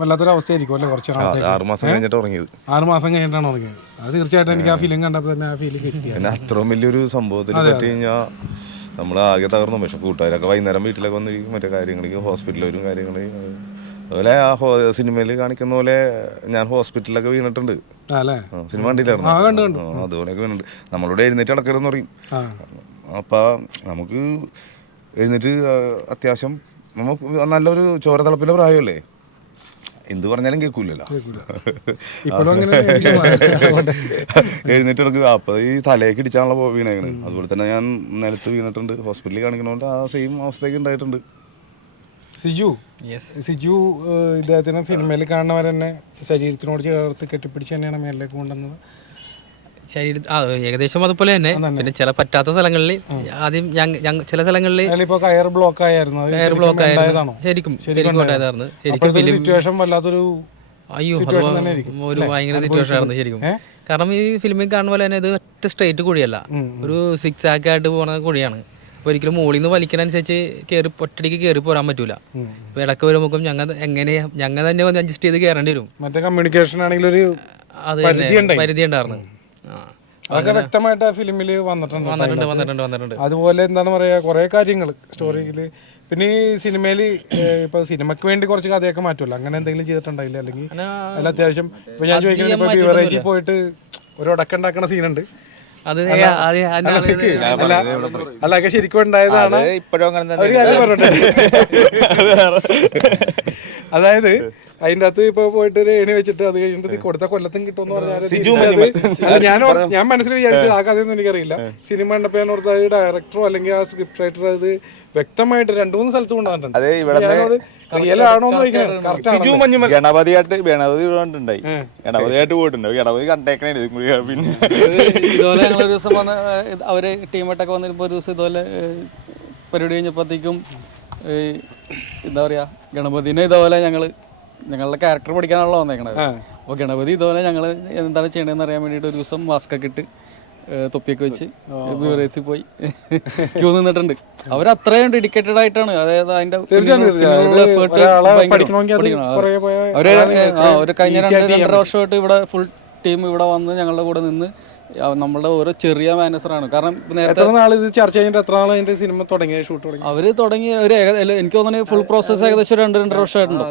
വല്ലാത്തൊരവസ്ഥയായിരിക്കും അല്ലേ? കുറച്ച് 6 മാസം കഴിഞ്ഞിട്ട് ഉറങ്ങിയത്. 6 മാസം കഴിഞ്ഞിട്ടാണ് ഉറങ്ങിയത്. അത് തീർച്ചയായിട്ടും എനിക്ക് ആ ഫിലിം കണ്ടപ്പോൾ തന്നെ ആ ഫീലിംഗ് കിട്ടി. പിന്നെ അത്രയും വലിയൊരു സംഭവത്തിന് പറ്റി കഴിഞ്ഞാൽ നമ്മൾ ആകെ തകർന്നു. പക്ഷെ കൂട്ടുകാരൊക്കെ വൈകുന്നേരം വീട്ടിലൊക്കെ വന്നിരിക്കും. മറ്റേ കാര്യങ്ങളേക്കും ഹോസ്പിറ്റലിലും കാര്യങ്ങളെയും അതുപോലെ ആ സിനിമയിൽ കാണിക്കുന്ന പോലെ ഞാൻ ഹോസ്പിറ്റലിലൊക്കെ വീണിട്ടുണ്ട്. സിനിമ കണ്ടില്ലായിരുന്നു. അതുപോലെയൊക്കെ വീണിട്ടുണ്ട്. നമ്മളോട് എഴുന്നേറ്റ് നടക്കരുതെന്ന് പറയും. അപ്പം നമുക്ക് എഴുന്നേറ്റ് അത്യാവശ്യം നമുക്ക് നല്ലൊരു ചോര തിളപ്പിൻ്റെ പ്രായമല്ലേ, എന്ത് പറഞ്ഞാലും കേൾക്കൂലല്ലോ. എഴുന്നേറ്റ് നടക്കുക. അപ്പോൾ ഈ തലയൊക്കെ ഇടിച്ചാണല്ലോ വീണേക്കണ്. അതുപോലെ തന്നെ ഞാൻ നിലത്ത് വീണിട്ടുണ്ട്. ഹോസ്പിറ്റലിൽ കാണിക്കണോണ്ട് ആ സെയിം അവസ്ഥയൊക്കെ ഉണ്ടായിട്ടുണ്ട്. സിജു ഇദ്ദേഹത്തിന് സിനിമയിൽ കാണുന്നവർ തന്നെ ശരീരത്തിനോട് ചേർത്ത് കെട്ടിപ്പിടിച്ച് തന്നെയാണ് മേലിലേക്ക് കൊണ്ടുവന്നത്. ഏകദേശം അതുപോലെ തന്നെ. പിന്നെ ചില പറ്റാത്ത സ്ഥലങ്ങളിൽ ആദ്യം ചില സ്ഥലങ്ങളിൽ കയർ ബ്ലോക്ക് ആയിരുന്നു. ശരിക്കും സിറ്റുവേഷൻ വല്ലാത്തൊരു അയ്യോ ഒരു ഭയങ്കര സിറ്റുവേഷൻ ആയിരുന്നു ശരിക്കും. കാരണം ഈ ഫിലിമിൽ കാണുന്ന പോലെ തന്നെ ഇത് ഒറ്റ സ്ട്രേറ്റ് കുഴിയല്ല, ഒരു 6 ആക്ക് ആയിട്ട് പോകുന്ന കുഴിയാണ്. അപ്പോൾ ഒരിക്കലും മുകളിൽ നിന്ന് വലിക്കാനനുസരിച്ച് ഒറ്റടിക്ക് കയറി പോരാൻ പറ്റൂല. അപ്പോൾ ഇടയ്ക്ക് വരുമ്പോൾ ഞങ്ങൾ തന്നെ വന്ന് അഡ്ജസ്റ്റ് ചെയ്ത് കയറേണ്ടി വരും. മറ്റേ കമ്മ്യൂണിക്കേഷൻ ആണെങ്കിൽ ഒരു പരിധി ഉണ്ടായിരുന്നു. അതൊക്കെ വ്യക്തമായിട്ട് ആ ഫിലിമിൽ വന്നിട്ടുണ്ട്. അതുപോലെ എന്താണ് പറയാ കുറെ കാര്യങ്ങൾ സ്റ്റോറിയില്. പിന്നെ ഈ സിനിമയിൽ ഇപ്പൊ സിനിമക്ക് വേണ്ടി കുറച്ച് കഥയൊക്കെ മാറ്റുമല്ലോ, അങ്ങനെ എന്തെങ്കിലും ചെയ്തിട്ടുണ്ടായില്ല? അല്ലെങ്കിൽ അല്ല അത്യാവശ്യം ഇപ്പൊ ഞാൻ ചോദിക്കുന്നത് ഇപ്പൊ ബിവറേജിൽ പോയിട്ട് ഒരു ഉടക്ക ഉണ്ടാക്കുന്ന സീനുണ്ട്. അല്ല ശരിക്കും ഉണ്ടായതാണ്. അതായത് അതിൻ്റെ അകത്ത് ഇപ്പൊ പോയിട്ട് ഏണി വെച്ചിട്ട് അത് കഴിഞ്ഞിട്ട് കൊടുത്ത കൊല്ലത്തും കിട്ടുമെന്ന് പറഞ്ഞാൽ ഞാൻ മനസ്സിൽ വിചാരിച്ചത് ആ കഥയൊന്നും എനിക്കറിയില്ല. സിനിമ കണ്ടപ്പോൾ ഞാൻ ഓർത്ത് അത് ഡയറക്ടറോ അല്ലെങ്കിൽ ആ സ്ക്രിപ്റ്റ് റൈറ്റർ അത് വ്യക്തമായിട്ട് 2-3 സ്ഥലത്ത് കൊണ്ടുവന്നിട്ടുണ്ട്. ഗണപതിയായിട്ട് പോയിട്ടുണ്ട്. ഗണപതി കണ്ടേക്കണേ. പിന്നെ ഇതുപോലെ ഞങ്ങളൊരു ദിവസം വന്ന് അവര് ടീമായിട്ടൊക്കെ വന്നിരുമ്പോൾ ഒരു ദിവസം ഇതുപോലെ പരിപാടി കഴിഞ്ഞപ്പോഴത്തേക്കും എന്താ പറയാ ഗണപതിനെ ഇതുപോലെ ഞങ്ങളുടെ ക്യാരക്ടർ പഠിക്കാനാണല്ലോ വന്നേക്കണത്. അപ്പോൾ ഗണപതി ഇതുപോലെ ഞങ്ങൾ എന്താണ് ചെയ്യണമെന്ന് അറിയാൻ വേണ്ടിയിട്ട് ഒരു ദിവസം മാസ്കൊക്കെ ഇട്ട് തൊപ്പിയൊക്കെ വെച്ച് ബിവറേജിൽ പോയി ക്യൂ നിന്നിട്ടുണ്ട്. അവർ അത്രയും ഡെഡിക്കേറ്റഡ് ആയിട്ടാണ്. അതായത് അതിന്റെ അവര് കഴിഞ്ഞ 2-2.5 വർഷമായിട്ട് ഇവിടെ ഫുൾ ടീം ഇവിടെ വന്ന് ഞങ്ങളുടെ കൂടെ നിന്ന് നമ്മളുടെ ഓരോ ചെറിയ മാനേജറാണ്. കാരണം അവര് തുടങ്ങി ഒരു എനിക്ക് തോന്നുന്നു ഫുൾ പ്രോസസ് ഏകദേശം 2-2.5 വർഷമായിട്ടുണ്ടോ.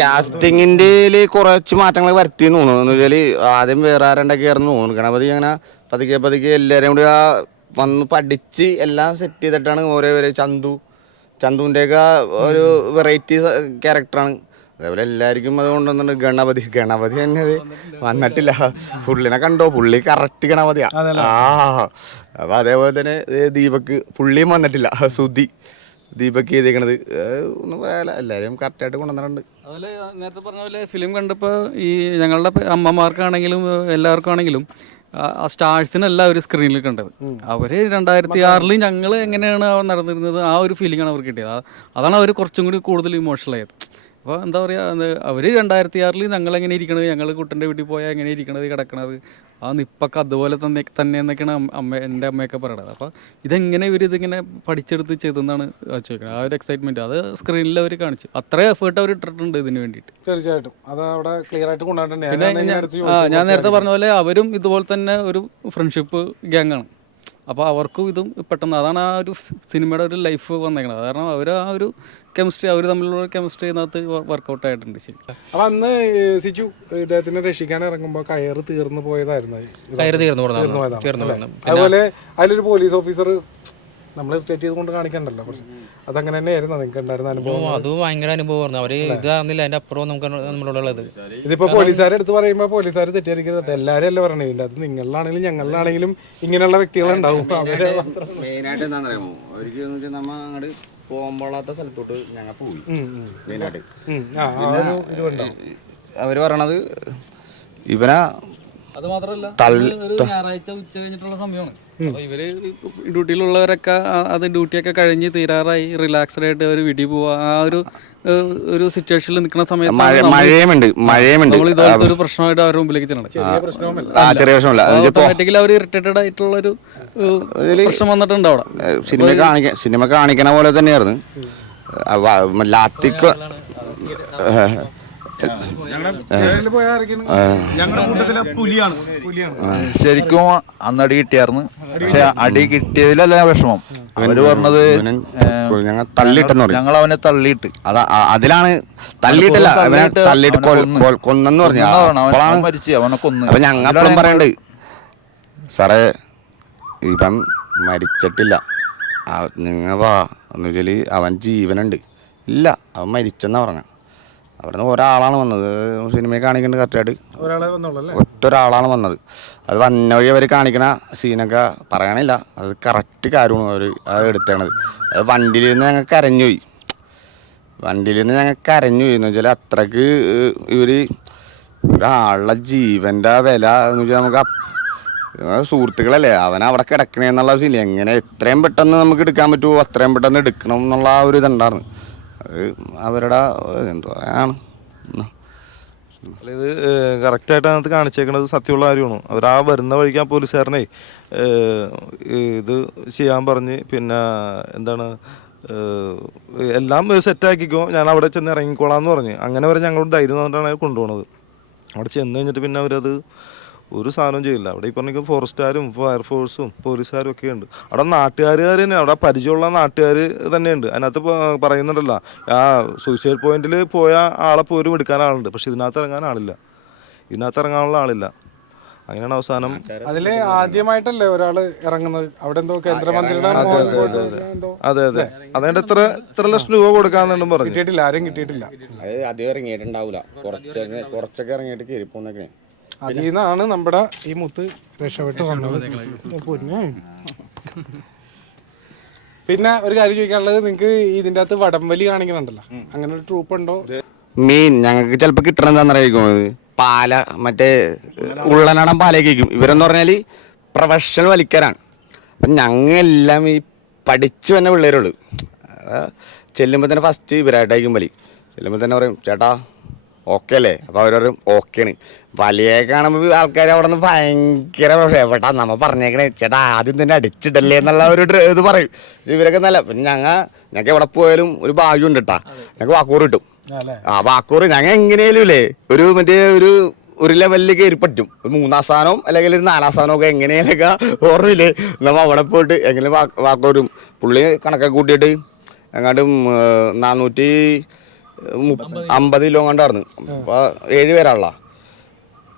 കാസ്റ്റിങ്ങിന്റെ കുറച്ച് മാറ്റങ്ങൾ വരുത്തിയെന്ന് തോന്നുന്നു. ആദ്യം വേറെ ആരുണ്ടാക്കിയായിരുന്നു തോന്നുന്നു. ഗണപതി അങ്ങനെ പതുക്കെ എല്ലാവരും കൂടി വന്ന് പഠിച്ച് എല്ലാം സെറ്റ് ചെയ്തിട്ടാണ് ഓരോ ചന്തുവിൻ്റെയൊക്കെ ഒരു വെറൈറ്റി ക്യാരക്ടറാണ്. അതേപോലെ എല്ലാവർക്കും അത് കൊണ്ടുവന്നിട്ടുണ്ട്. ഗണപതി തന്നെ അത് വന്നിട്ടില്ല. പുള്ളിനെ കണ്ടോ? പുള്ളി കറക്റ്റ് ഗണപതിയാ. അപ്പൊ അതേപോലെ തന്നെ ദീപക് പുള്ളിയും വന്നിട്ടില്ല. ദീപക് ചെയ്തേക്കണത് ഒന്നും പറയാല്ല, എല്ലാവരും കറക്റ്റായിട്ട് കൊണ്ടുവന്നിട്ടുണ്ട്. അതുപോലെ നേരത്തെ പറഞ്ഞ പോലെ ഫിലിം കണ്ടപ്പോൾ ഈ ഞങ്ങളുടെ അമ്മമാർക്കാണെങ്കിലും എല്ലാവർക്കും ആണെങ്കിലും ആ സ്റ്റാർസിനല്ല അവർ സ്ക്രീനിൽ കണ്ടത്. അവർ 2006 ഞങ്ങൾ എങ്ങനെയാണ് നടന്നിരുന്നത് ആ ഒരു ഫീലിംഗാണ് അവർക്ക് കിട്ടിയത്. അതാണ് അവർ കുറച്ചും കൂടി കൂടുതൽ ഇമോഷണൽ ആയത്. അപ്പോൾ എന്താ പറയുക, അവർ 2006 ഞങ്ങളെങ്ങനെ ഇരിക്കണത്, ഞങ്ങൾ കുട്ടൻ്റെ വീട്ടിൽ പോയാൽ എങ്ങനെ ഇരിക്കണത് കിടക്കണത്, ആ നിപ്പൊക്കെ അതുപോലെ തന്നെ എന്നൊക്കെയാണ് എൻ്റെ അമ്മയൊക്കെ പറയണത്. അപ്പോൾ ഇതെങ്ങനെ ഇതിങ്ങനെ പഠിച്ചെടുത്ത് ചെയ്തെന്നാണ് ചോദിക്കുന്നത്. ആ ഒരു എക്സൈറ്റ്മെൻറ്റ് അത് സ്ക്രീനിൽ അവർ കാണിച്ചു. അത്ര എഫേർട്ട് അവർ ഇട്ടിട്ടുണ്ട് ഇതിന് വേണ്ടിയിട്ട്. തീർച്ചയായിട്ടും അത് അവിടെ ക്ലിയർ ആയിട്ട് കൊണ്ടുപോയിട്ടുണ്ട്. പിന്നെ ഞാൻ നേരത്തെ പറഞ്ഞ പോലെ അവരും ഇതുപോലെ തന്നെ ഒരു ഫ്രണ്ട്ഷിപ്പ് ഗ്യാങ്ങാണ്. അപ്പോൾ അവർക്കും ഇതും പെട്ടെന്ന് അതാണ് ആ ഒരു സിനിമയുടെ ഒരു ലൈഫ് വന്നേക്കണത്. കാരണം അവർ ആ ഒരു കെമിസ്ട്രി, അവർ തമ്മിലുള്ള കെമിസ്ട്രി ഇതിനകത്ത് വർക്കൗട്ട് ആയിട്ടുണ്ട് ശരിക്കും. അപ്പം അന്ന് സിജു ഇദ്ദേഹത്തിനെ രക്ഷിക്കാൻ ഇറങ്ങുമ്പോൾ കയറ് തീർന്നു പോയതായിരുന്നു. അതുപോലെ അതിലൊരു പോലീസ് ഓഫീസർ നമ്മൾ ഇറിറ്റേറ്റ് ചെയ്തുകൊണ്ട് കാണിക്കണ്ടല്ലോ കുറച്ച്, അതങ്ങനെ തന്നെയായിരുന്നു നിങ്ങൾക്ക് ഉണ്ടായിരുന്ന അനുഭവം? അത് ഭയങ്കര അനുഭവമായിരുന്നു. അവര് ഇതാകുന്നില്ല, അതിന്റെ അപ്പുറം നമുക്ക് നമ്മളുള്ളത്. ഇതിപ്പോ പോലീസുകാരെ എടുത്ത് പറയുമ്പോൾ പോലീസുകാർ തെറ്റിദ്ധരിക്കരുത്, എല്ലാവരും അല്ല പറഞ്ഞത്. ഇതിൻ്റെ അത് നിങ്ങളിലാണെങ്കിലും ഞങ്ങളിലാണെങ്കിലും ഇങ്ങനെയുള്ള വ്യക്തികളുണ്ടാവും. മെയിനായിട്ട് എന്താണെന്നറിയാമോ, അവർക്ക് നമ്മ അങ്ങോട്ട് പോകുമ്പോഴാത്ത സ്ഥലത്തോട്ട് ഞങ്ങൾ പോയി. മെയിനായിട്ട് അവര് പറയണത് ഇവനാ അത് മാത്രമല്ല ഒരു ഞായറാഴ്ച ഉച്ച കഴിഞ്ഞിട്ടുള്ള സമയമാണ്. അപ്പോൾ ഇവര് ഡ്യൂട്ടിയിലുള്ളവരൊക്കെ അത് ഡ്യൂട്ടിയൊക്കെ കഴിഞ്ഞ് തീരാറായി റിലാക്സ്ഡ് ആയിട്ട് അവർ വീട്ടിൽ പോവുക. ആ ഒരു സിറ്റുവേഷനിൽ നിൽക്കുന്ന സമയത്ത് നമ്മൾ ഇതുപോലത്തെ ഒരു പ്രശ്നമായിട്ട് അവരുടെ മുമ്പിലേക്ക് ചെല്ലണം. ഓട്ടോമാറ്റിക്കലി അവർ ഇറിറ്റേറ്റഡ് ആയിട്ടുള്ളൊരു പ്രശ്നം വന്നിട്ടുണ്ട് അവിടെ. സിനിമ കാണിക്കണ പോലെ തന്നെയായിരുന്നു. ലാത്തിക്ക് ശരിക്കും അന്നടി കിട്ടിയായിരുന്നു. പക്ഷെ അടി കിട്ടിയതിലല്ല വിഷമം. അവര് പറഞ്ഞത് ഞങ്ങൾ അവനെ തള്ളിയിട്ട് അതിലാണ് തള്ളിയിട്ടല്ല, തള്ളിയിട്ട് കൊന്നെന്ന് പറഞ്ഞു മരിച്ചു, അവനെ കൊന്നു. അപ്പൊ ഞങ്ങളും പറയണ്ട് സാറേ ഇവൻ മരിച്ചിട്ടില്ല, നിങ്ങൾ വാ എന്ന് വെച്ചാൽ അവൻ ജീവനുണ്ട്. ഇല്ല, അവൻ മരിച്ചെന്നാ പറഞ്ഞ. അവിടെ നിന്ന് ഒരാളാണ് വന്നത്, സിനിമയിൽ കാണിക്കേണ്ടത് കറക്റ്റായിട്ട് ഒറ്റൊരാളാണ് വന്നത്. അത് വന്ന വഴി അവർ കാണിക്കണ സീനൊക്കെ പറയണില്ല, അത് കറക്റ്റ് കാര്യമാണ് അവർ അത് എടുത്തേണത്. അത് വണ്ടിയിൽ നിന്ന് ഞങ്ങൾ കരഞ്ഞുപോയി, എന്ന് വെച്ചാൽ അത്രക്ക് ഇവർ ഒരാളുടെ ജീവൻ്റെ വില എന്ന് വെച്ചാൽ നമുക്ക് സുഹൃത്തുക്കളല്ലേ, അവൻ അവിടെ കിടക്കണേന്നുള്ള ശീല എങ്ങനെ എത്രയും പെട്ടെന്ന് നമുക്ക് എടുക്കാൻ പറ്റുമോ അത്രയും പെട്ടെന്ന് എടുക്കണം എന്നുള്ള ആ ഒരു ഇതുണ്ടായിരുന്നു. അത് അവരുടെ എന്തോ ആണ്. ഇത് കറക്റ്റായിട്ട് അതിനകത്ത് കാണിച്ചേക്കണത് സത്യമുള്ള കാര്യമാണ്. അവർ ആ വരുന്ന വഴിക്ക് ആ പോലീസുകാരനെ ഇത് ചെയ്യാൻ പറഞ്ഞ് പിന്നെ എന്താണ് എല്ലാം സെറ്റാക്കിക്കോ, ഞാൻ അവിടെ ചെന്ന് ഇറങ്ങിക്കോളാം എന്ന് പറഞ്ഞ് അങ്ങനെ വരെ ഞങ്ങളോട് ധൈര്യം തന്നിട്ടാണ് കൊണ്ടുപോകുന്നത്. അവിടെ ചെന്ന് കഴിഞ്ഞിട്ട് പിന്നെ അവരത് ഒരു സാധനം ചെയ്യില്ല. അവിടെ ഈ പറഞ്ഞ ഫോറസ്റ്റുകാരും ഫയർഫോഴ്സും പോലീസുകാരും ഒക്കെ ഉണ്ട്. അവിടെ നാട്ടുകാർ തന്നെ, അവിടെ പരിചയമുള്ള നാട്ടുകാർ തന്നെയുണ്ട്. അതിനകത്ത് പറയുന്നുണ്ടല്ലോ, ആ സൂയിസൈഡ് പോയിന്റിൽ പോയ ആളെ പോലും എടുക്കാൻ ആളുണ്ട്, പക്ഷെ ഇതിനകത്ത് ഇറങ്ങാനുള്ള ആളില്ല. അങ്ങനെയാണ് അവസാനം. അതില് ആദ്യമായിട്ടല്ലേ ഒരാള് ഇറങ്ങുന്നത്? അവിടെ എന്തോ കേന്ദ്രമന്ത്രിയുടെ അതെ അതിന്റെ ഇത്ര ലക്ഷം രൂപ കൊടുക്കാന്നുണ്ടെന്ന് പറഞ്ഞു. കിട്ടിയിട്ടില്ല, ആരും കിട്ടിയിട്ടില്ല. അത് അധികം ഇറങ്ങിയിട്ടുണ്ടാവില്ല, കുറച്ചൊക്കെ ഇറങ്ങിയിട്ട് കയറിപ്പോന്നൊക്കെ. അതിൽ നിന്നാണ് നമ്മുടെ ഈ മുത്ത് രക്ഷപ്പെട്ട് വന്നത്. പിന്നെ ഒരു കാര്യം ചോദിക്കാനുള്ളത്, നിങ്ങൾക്ക് ഇതിൻ്റെ അകത്ത് വടംവലി കാണിക്കണുണ്ടല്ലോ, അങ്ങനെ ഒരു ട്രൂപ്പ് ഉണ്ടോ? മീൻ ഞങ്ങൾക്ക് ചിലപ്പോൾ കിട്ടണെന്താണെന്നറിയിക്കും, പാല മറ്റേ ഉള്ളനാടൻ പാലേക്ക് വയ്ക്കും. ഇവരെന്ന് പറഞ്ഞാൽ പ്രൊഫഷണൽ വലിക്കാരാണ്. അപ്പം ഞങ്ങളെല്ലാം ഈ പഠിച്ചു വന്ന പിള്ളേരുള്ളൂ. ചെല്ലുമ്പോൾ തന്നെ ഫസ്റ്റ് ഇവരായിട്ടായിരിക്കും വലി. ചെല്ലുമ്പോൾ തന്നെ പറയും ചേട്ടാ ഓക്കെ അല്ലേ, അപ്പോൾ അവർ പറയും ഓക്കെയാണ്. വലിയൊക്കെ കാണുമ്പോൾ ആൾക്കാർ അവിടെ നിന്ന് ഭയങ്കര എവിടാ നമ്മ പറഞ്ഞേക്കണേ ചേട്ടാ ആദ്യം തന്നെ അടിച്ചിടല്ലേ എന്നുള്ള ഒരു ഇത് പറയും. ഇവരൊക്കെ നല്ല. പിന്നെ ഞങ്ങൾക്ക് എവിടെ പോയാലും ഒരു ഭാഗ്യം ഉണ്ട് കേട്ടാ, ഞങ്ങൾക്ക് വാക്കൂർ കിട്ടും. ആ വാക്കൂർ ഞങ്ങൾ എങ്ങനെയാലും ഇല്ലേ മറ്റേ ഒരു ലെവലിൽ കയറി പറ്റും. ഒരു 3-ാം സ്ഥാനവും അല്ലെങ്കിൽ ഒരു 4-ാം സ്ഥാനമൊക്കെ എങ്ങനെയൊക്കെ ഓർമ്മയില്ലേ, നമ്മ അവിടെ പോയിട്ട് എങ്ങനെ വാക്കൂരും. പുള്ളി കണക്കൊക്കെ കൂട്ടിയിട്ട് എങ്ങാണ്ടും 450 കിലോ കണ്ടായിരുന്നു. അപ്പോൾ 7 പേരാണല്ല.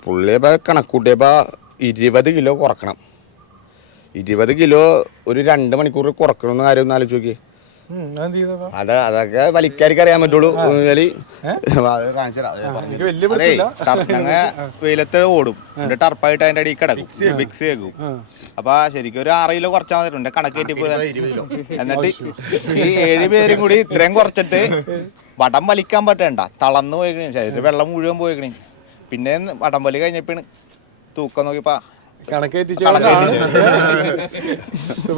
പുള്ളി ഇപ്പോൾ കണക്കൂട്ടിയപ്പോൾ 20 കിലോ കുറക്കണം. 20 കിലോ ഒരു 2 മണിക്കൂർ കുറക്കണമെന്ന് കാര്യം ഒന്ന് ആലോചിച്ച് നോക്കി. അതൊക്കെ വലിക്കാർക്ക് അറിയാൻ പറ്റുള്ളൂ. ഞങ്ങൾ വെയിലത്ത് ഓടും, എന്നിട്ട് ടർപ്പായിട്ട് അതിന്റെ അടിയിൽ കിടക്കും, മിക്സ് കേൾക്കും. അപ്പൊ ശരിക്കും ഒരു 6 കിലോ കുറച്ചാൽ മതിട്ടുണ്ട് കണക്ക് കയറ്റി പോയി 20 കിലോ. എന്നിട്ട് ഈ 7 പേരും കൂടി ഇത്രയും കുറച്ചിട്ട് വടം വലിക്കാൻ പറ്റണ്ട, തളർന്നു പോയിക്കണേ, ശരീരത്തിൽ വെള്ളം മുഴുവൻ പോയിക്കണേ. പിന്നെ വടം വലി കഴിഞ്ഞപ്പോഴാണ് തൂക്കം നോക്കിയപ്പോ കണക്ക്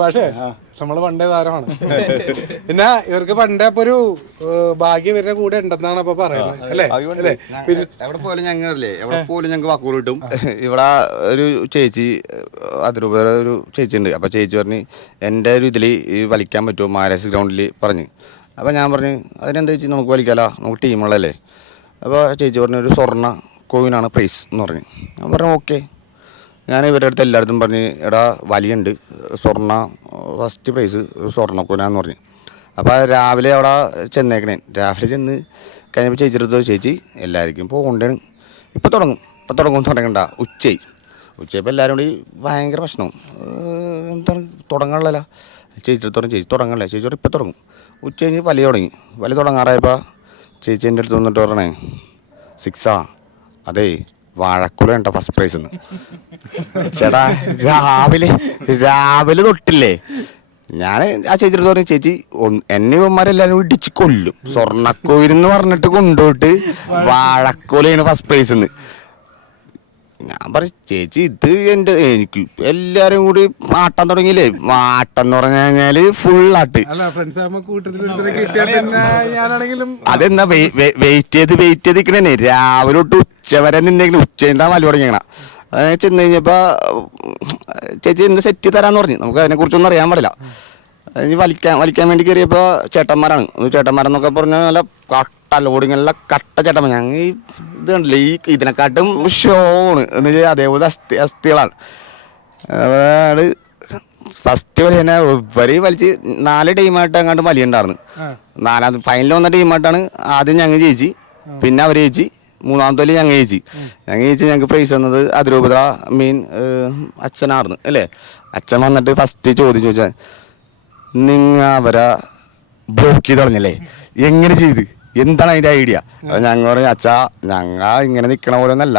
പക്ഷേ നമ്മള് പണ്ടേ താരമാണ്. പിന്നെ ഇവർക്ക് പണ്ടേ അപ്പൊ ഒരു ഭാഗ്യം ഇവരുടെ കൂടെ ഉണ്ടെന്നാണ് അപ്പൊ പറയുന്നത് അല്ലേ? എവിടെ പോലും ഞങ്ങൾക്ക് വാക്കുകൾ കിട്ടും. ഇവിടെ ഒരു ചേച്ചി അതിരൂപ ഒരു ചേച്ചി ഉണ്ട്. അപ്പോൾ ചേച്ചി പറഞ്ഞ് എൻ്റെ ഒരു ഇതിൽ വലിക്കാൻ പറ്റുമോ മാരാസ് ഗ്രൗണ്ടിൽ പറഞ്ഞ്. അപ്പോൾ ഞാൻ പറഞ്ഞു അതിനെന്താ ചേച്ചി നമുക്ക് വലിക്കാലോ, നമുക്ക് ടീമുള്ളതല്ലേ. അപ്പോൾ ചേച്ചി പറഞ്ഞു ഒരു സ്വർണ്ണ കോയിനാണ് പ്രൈസ് എന്ന് പറഞ്ഞു. ഞാൻ പറഞ്ഞു ഓക്കെ. ഞാൻ ഇവരുടെ അടുത്ത് എല്ലായിടത്തും പറഞ്ഞ് എടാ വലിയുണ്ട്, സ്വർണ്ണ ഫസ്റ്റ് പ്രൈസ് സ്വർണ്ണ കോയിനാന്ന് പറഞ്ഞു. അപ്പോൾ രാവിലെ അവിടെ ചെന്നേക്കണേ. രാവിലെ ചെന്ന് കഴിഞ്ഞപ്പോൾ ചേച്ചി അടുത്ത് ചേച്ചി എല്ലാവർക്കും പോകണ്ടാണ്, ഇപ്പോൾ തുടങ്ങണ്ട ഉച്ചയപ്പോൾ എല്ലാവരും കൂടി ഭയങ്കര പ്രശ്നം. എന്താണ് തുടങ്ങാനുള്ളല്ല ചേച്ചി അടുത്ത് ചേച്ചി തുടങ്ങണല്ലേ. ചേച്ചി ഇപ്പോൾ തുടങ്ങും. ഉച്ച കഴിഞ്ഞ് വലി തുടങ്ങാറായപ്പോൾ ചേച്ചി എൻ്റെ അടുത്ത് വന്നിട്ട് പറഞ്ഞേ 6 അതേ വാഴക്കുല ഉണ്ടോ ഫസ്റ്റ് പ്രൈസ് എന്ന്. ചേട്ടാ രാവിലെ തൊട്ടില്ലേ ഞാൻ ആ ചേച്ചി അടുത്ത് പറഞ്ഞു ചേച്ചി എന്നെ ഇവന്മാരെല്ലാവരും ഇടിച്ച് കൊല്ലും, സ്വർണ്ണക്കോയിലെന്ന് പറഞ്ഞിട്ട് കൊണ്ടുപോയിട്ട് വാഴക്കുലയാണ് ഫസ്റ്റ് പ്രൈസ് എന്ന്. ഞാൻ പറയും ചേച്ചി ഇത് എനിക്ക് എല്ലാരും കൂടി ആട്ടം തുടങ്ങിയില്ലേ. ആട്ടം എന്ന് പറഞ്ഞു കഴിഞ്ഞാല് ഫുള്ളാട്ട്. അതെന്താ വെയിറ്റ് ചെയ്ത് നിൽക്കണേ. രാവിലെ തൊട്ട് ഉച്ച വരെ നിന്നെങ്കിലും ഉച്ചേൻ്റെ വലി തുടങ്ങിയാണ്. ചെന്ന് കഴിഞ്ഞപ്പോ ചേച്ചി എന്ത് സെറ്റ് തരാന്ന് പറഞ്ഞു. നമുക്ക് അതിനെ കുറിച്ചൊന്നും അറിയാൻ പാടില്ല. വലിക്കാൻ വേണ്ടി കയറിയപ്പോ ചേട്ടന്മാരെന്നൊക്കെ പറഞ്ഞാൽ നല്ല കട്ട ലോഡിങ്ങുള്ള കട്ട ചേട്ടന്മാർ. ഞങ്ങൾ ഇത് കണ്ടില്ലേ ഈ ഇതിനെക്കാട്ടും ഷോണ് എന്ന് വെച്ചാൽ അതേപോലെ അസ്ഥികളാണ്. അതാണ് ഫസ്റ്റ് വലി തന്നെ ഇവര് വലിച്ച് 4 ടീമായിട്ട് അങ്ങോട്ട് വലിയുണ്ടായിരുന്നു. 4ാമത് ഫൈനലിൽ വന്ന ടീമായിട്ടാണ് ആദ്യം ഞങ്ങൾ ജയിച്ച്, പിന്നെ അവർ ജയിച്ച്, 3ാമത്തെ വലി ഞങ്ങൾ ജയിച്ച്. ഞങ്ങൾക്ക് പ്രൈസ് തന്നത് അതിരൂപത മീൻ അച്ഛനായിരുന്നു അല്ലേ. അച്ഛൻ വന്നിട്ട് ഫസ്റ്റ് ചോദിച്ചാൽ നിങ്ങൾ അവരെ ബ്ലോക്ക് ചെയ്ത് കളഞ്ഞല്ലേ, എങ്ങനെ ചെയ്ത്, എന്താണ് അതിൻ്റെ ഐഡിയ? അപ്പോൾ ഞങ്ങൾ പറഞ്ഞു അച്ഛാ ഞങ്ങൾ ഇങ്ങനെ നിൽക്കണ പോലെ ഒന്നല്ല,